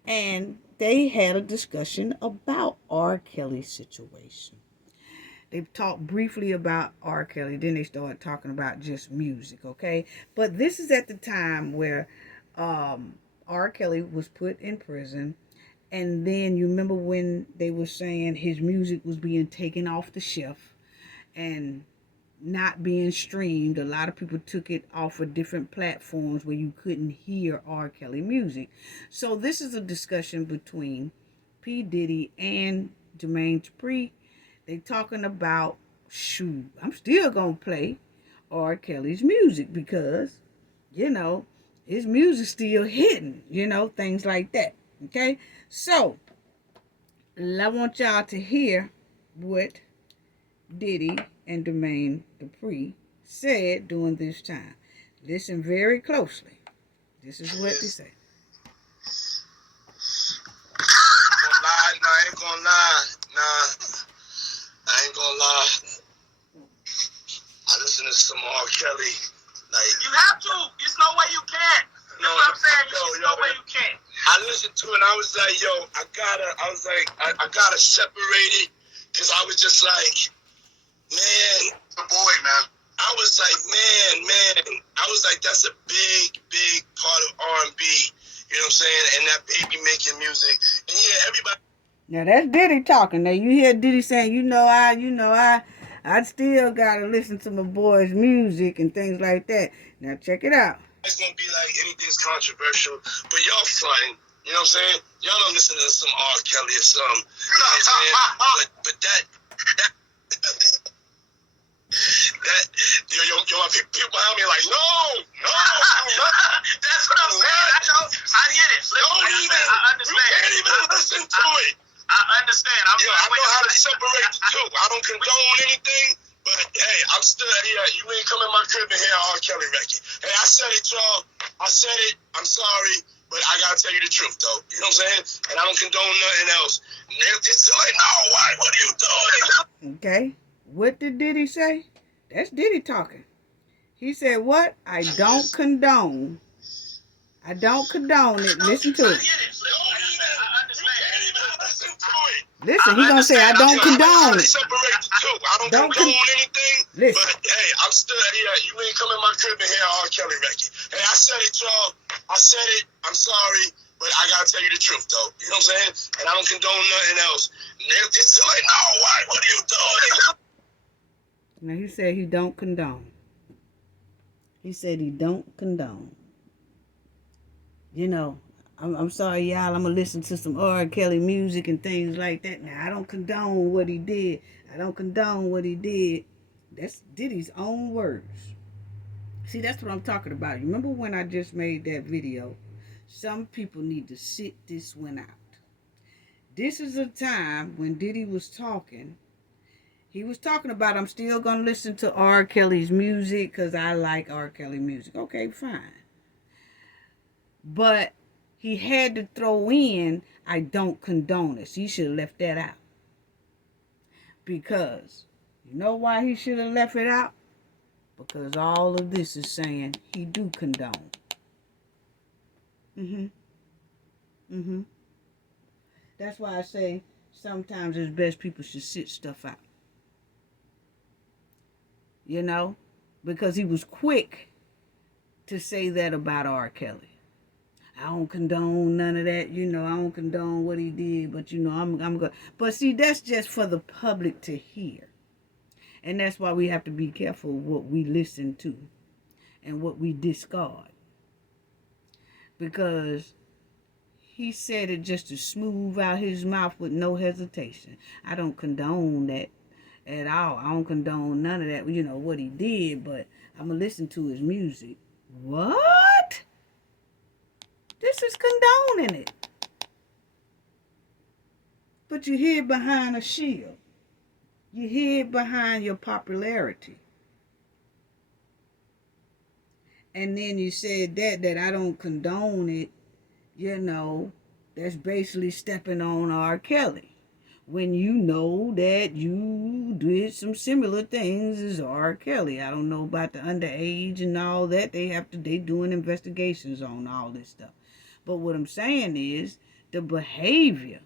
and they had a discussion about R. Kelly's situation. They talked briefly about R. Kelly, then they started talking about just music, okay? But this is at the time where R. Kelly was put in prison, and then you remember when they were saying his music was being taken off the shelf and not being streamed. A lot of people took it off of different platforms where you couldn't hear R. Kelly music. So this is a discussion between P. Diddy and Jermaine Dupri. They talking about, shoot, I'm still gonna play R. Kelly's music because, his music's still hitting, things like that. Okay? So, I want y'all to hear what Diddy and Jermaine Dupri said during this time. Listen very closely. This is what they say. I ain't gonna lie. I ain't gonna lie. I listen to some R. Kelly. Like, you have to. There's no way you can't. You know what I'm saying? There's no way you can't. I listened to it and I was like, I gotta separate it. Cause I was just like, man, the boy, man. I was like, man. I was like, that's a big part of R&B. You know what I'm saying? And that baby making music. And yeah, everybody. Now that's Diddy talking. Now you hear Diddy saying, I still gotta listen to my boy's music and things like that. Now check it out. It's gonna be like anything's controversial, but y'all fronting. You know what I'm saying? Y'all don't listen to some R. Kelly or something. You know what I'm saying? but that people behind me are like, no. That's what I'm saying. I get it. I understand. You can't even listen to it. I understand. I know how to separate the two. I don't condone anything, but hey, I'm still here. You ain't come in my crib and hear a R. Kelly record. Hey, I said it, y'all. I said it. I'm sorry, but I gotta tell you the truth, though. You know what I'm saying? And I don't condone nothing else. It's still like, no, why? What are you doing? Okay. What did Diddy say? That's Diddy talking. He said, what? I don't condone I don't condone it. Listen to it. Listen, he gonna say I don't condone it. Separate the two. I don't condone anything. Listen. But hey, I'm still here. You ain't come in my crib and hear R. Kelly record. Hey, I said it, y'all. I said it. I'm sorry, but I gotta tell you the truth, though. You know what I'm saying? And I don't condone nothing else. And they're still like, no, what are you doing? Now he said he don't condone. He said he don't condone. You know, I'm sorry, y'all. I'm gonna listen to some R. Kelly music and things like that. Now I don't condone what he did. I don't condone what he did. That's Diddy's own words. See, that's what I'm talking about. You remember when I just made that video? Some people need to sit this one out. This is a time when Diddy was talking. He was talking about, I'm still going to listen to R. Kelly's music because I like R. Kelly music. Okay, fine. But he had to throw in, I don't condone this. He should have left that out. Because, you know why he should have left it out? Because all of this is saying he do condone. That's why I say sometimes it's best people should sit stuff out. You know? Because he was quick to say that about R. Kelly. I don't condone none of that. You know, I don't condone what he did. But, you know, I'm good. But see, that's just for the public to hear. And that's why we have to be careful what we listen to and what we discard. Because he said it just to smooth out his mouth with no hesitation. I don't condone that at all. I don't condone none of that, you know, what he did, but I'm going to listen to his music. What? This is condoning it. But you hid behind a shield. You hid behind your popularity. And then you said that I don't condone it, you know, that's basically stepping on R. Kelly. When you know that you did some similar things as R. Kelly. I don't know about the underage and all that. They doing investigations on all this stuff. But what I'm saying is the behavior.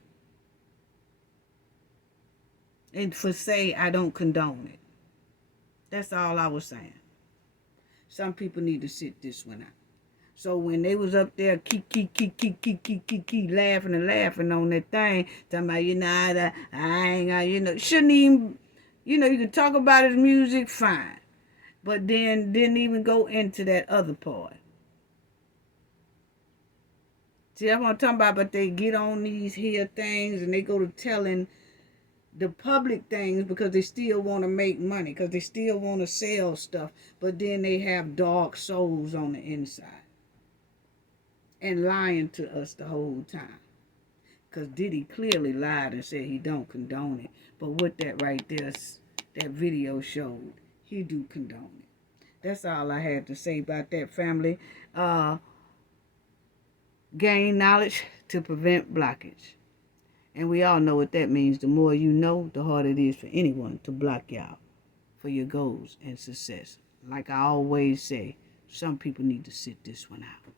And for say I don't condone it. That's all I was saying. Some people need to sit this one out. So when they was up there laughing on that thing, talking about, you know, I ain't got, you know, shouldn't even, you know, you can talk about his music, fine. But then didn't even go into that other part. See, that's what I'm talking about, but they get on these here things and they go to telling the public things because they still want to make money, because they still want to sell stuff, but then they have dark souls on the inside and lying to us the whole time. Because Diddy clearly lied and said he don't condone it, but what that right there, that video showed, he do condone it. That's all I had to say about that, family. Gain knowledge to prevent blockage. And we all know what that means. The more you know, the harder it is for anyone to block you out for your goals and success. Like I always say, some people need to sit this one out.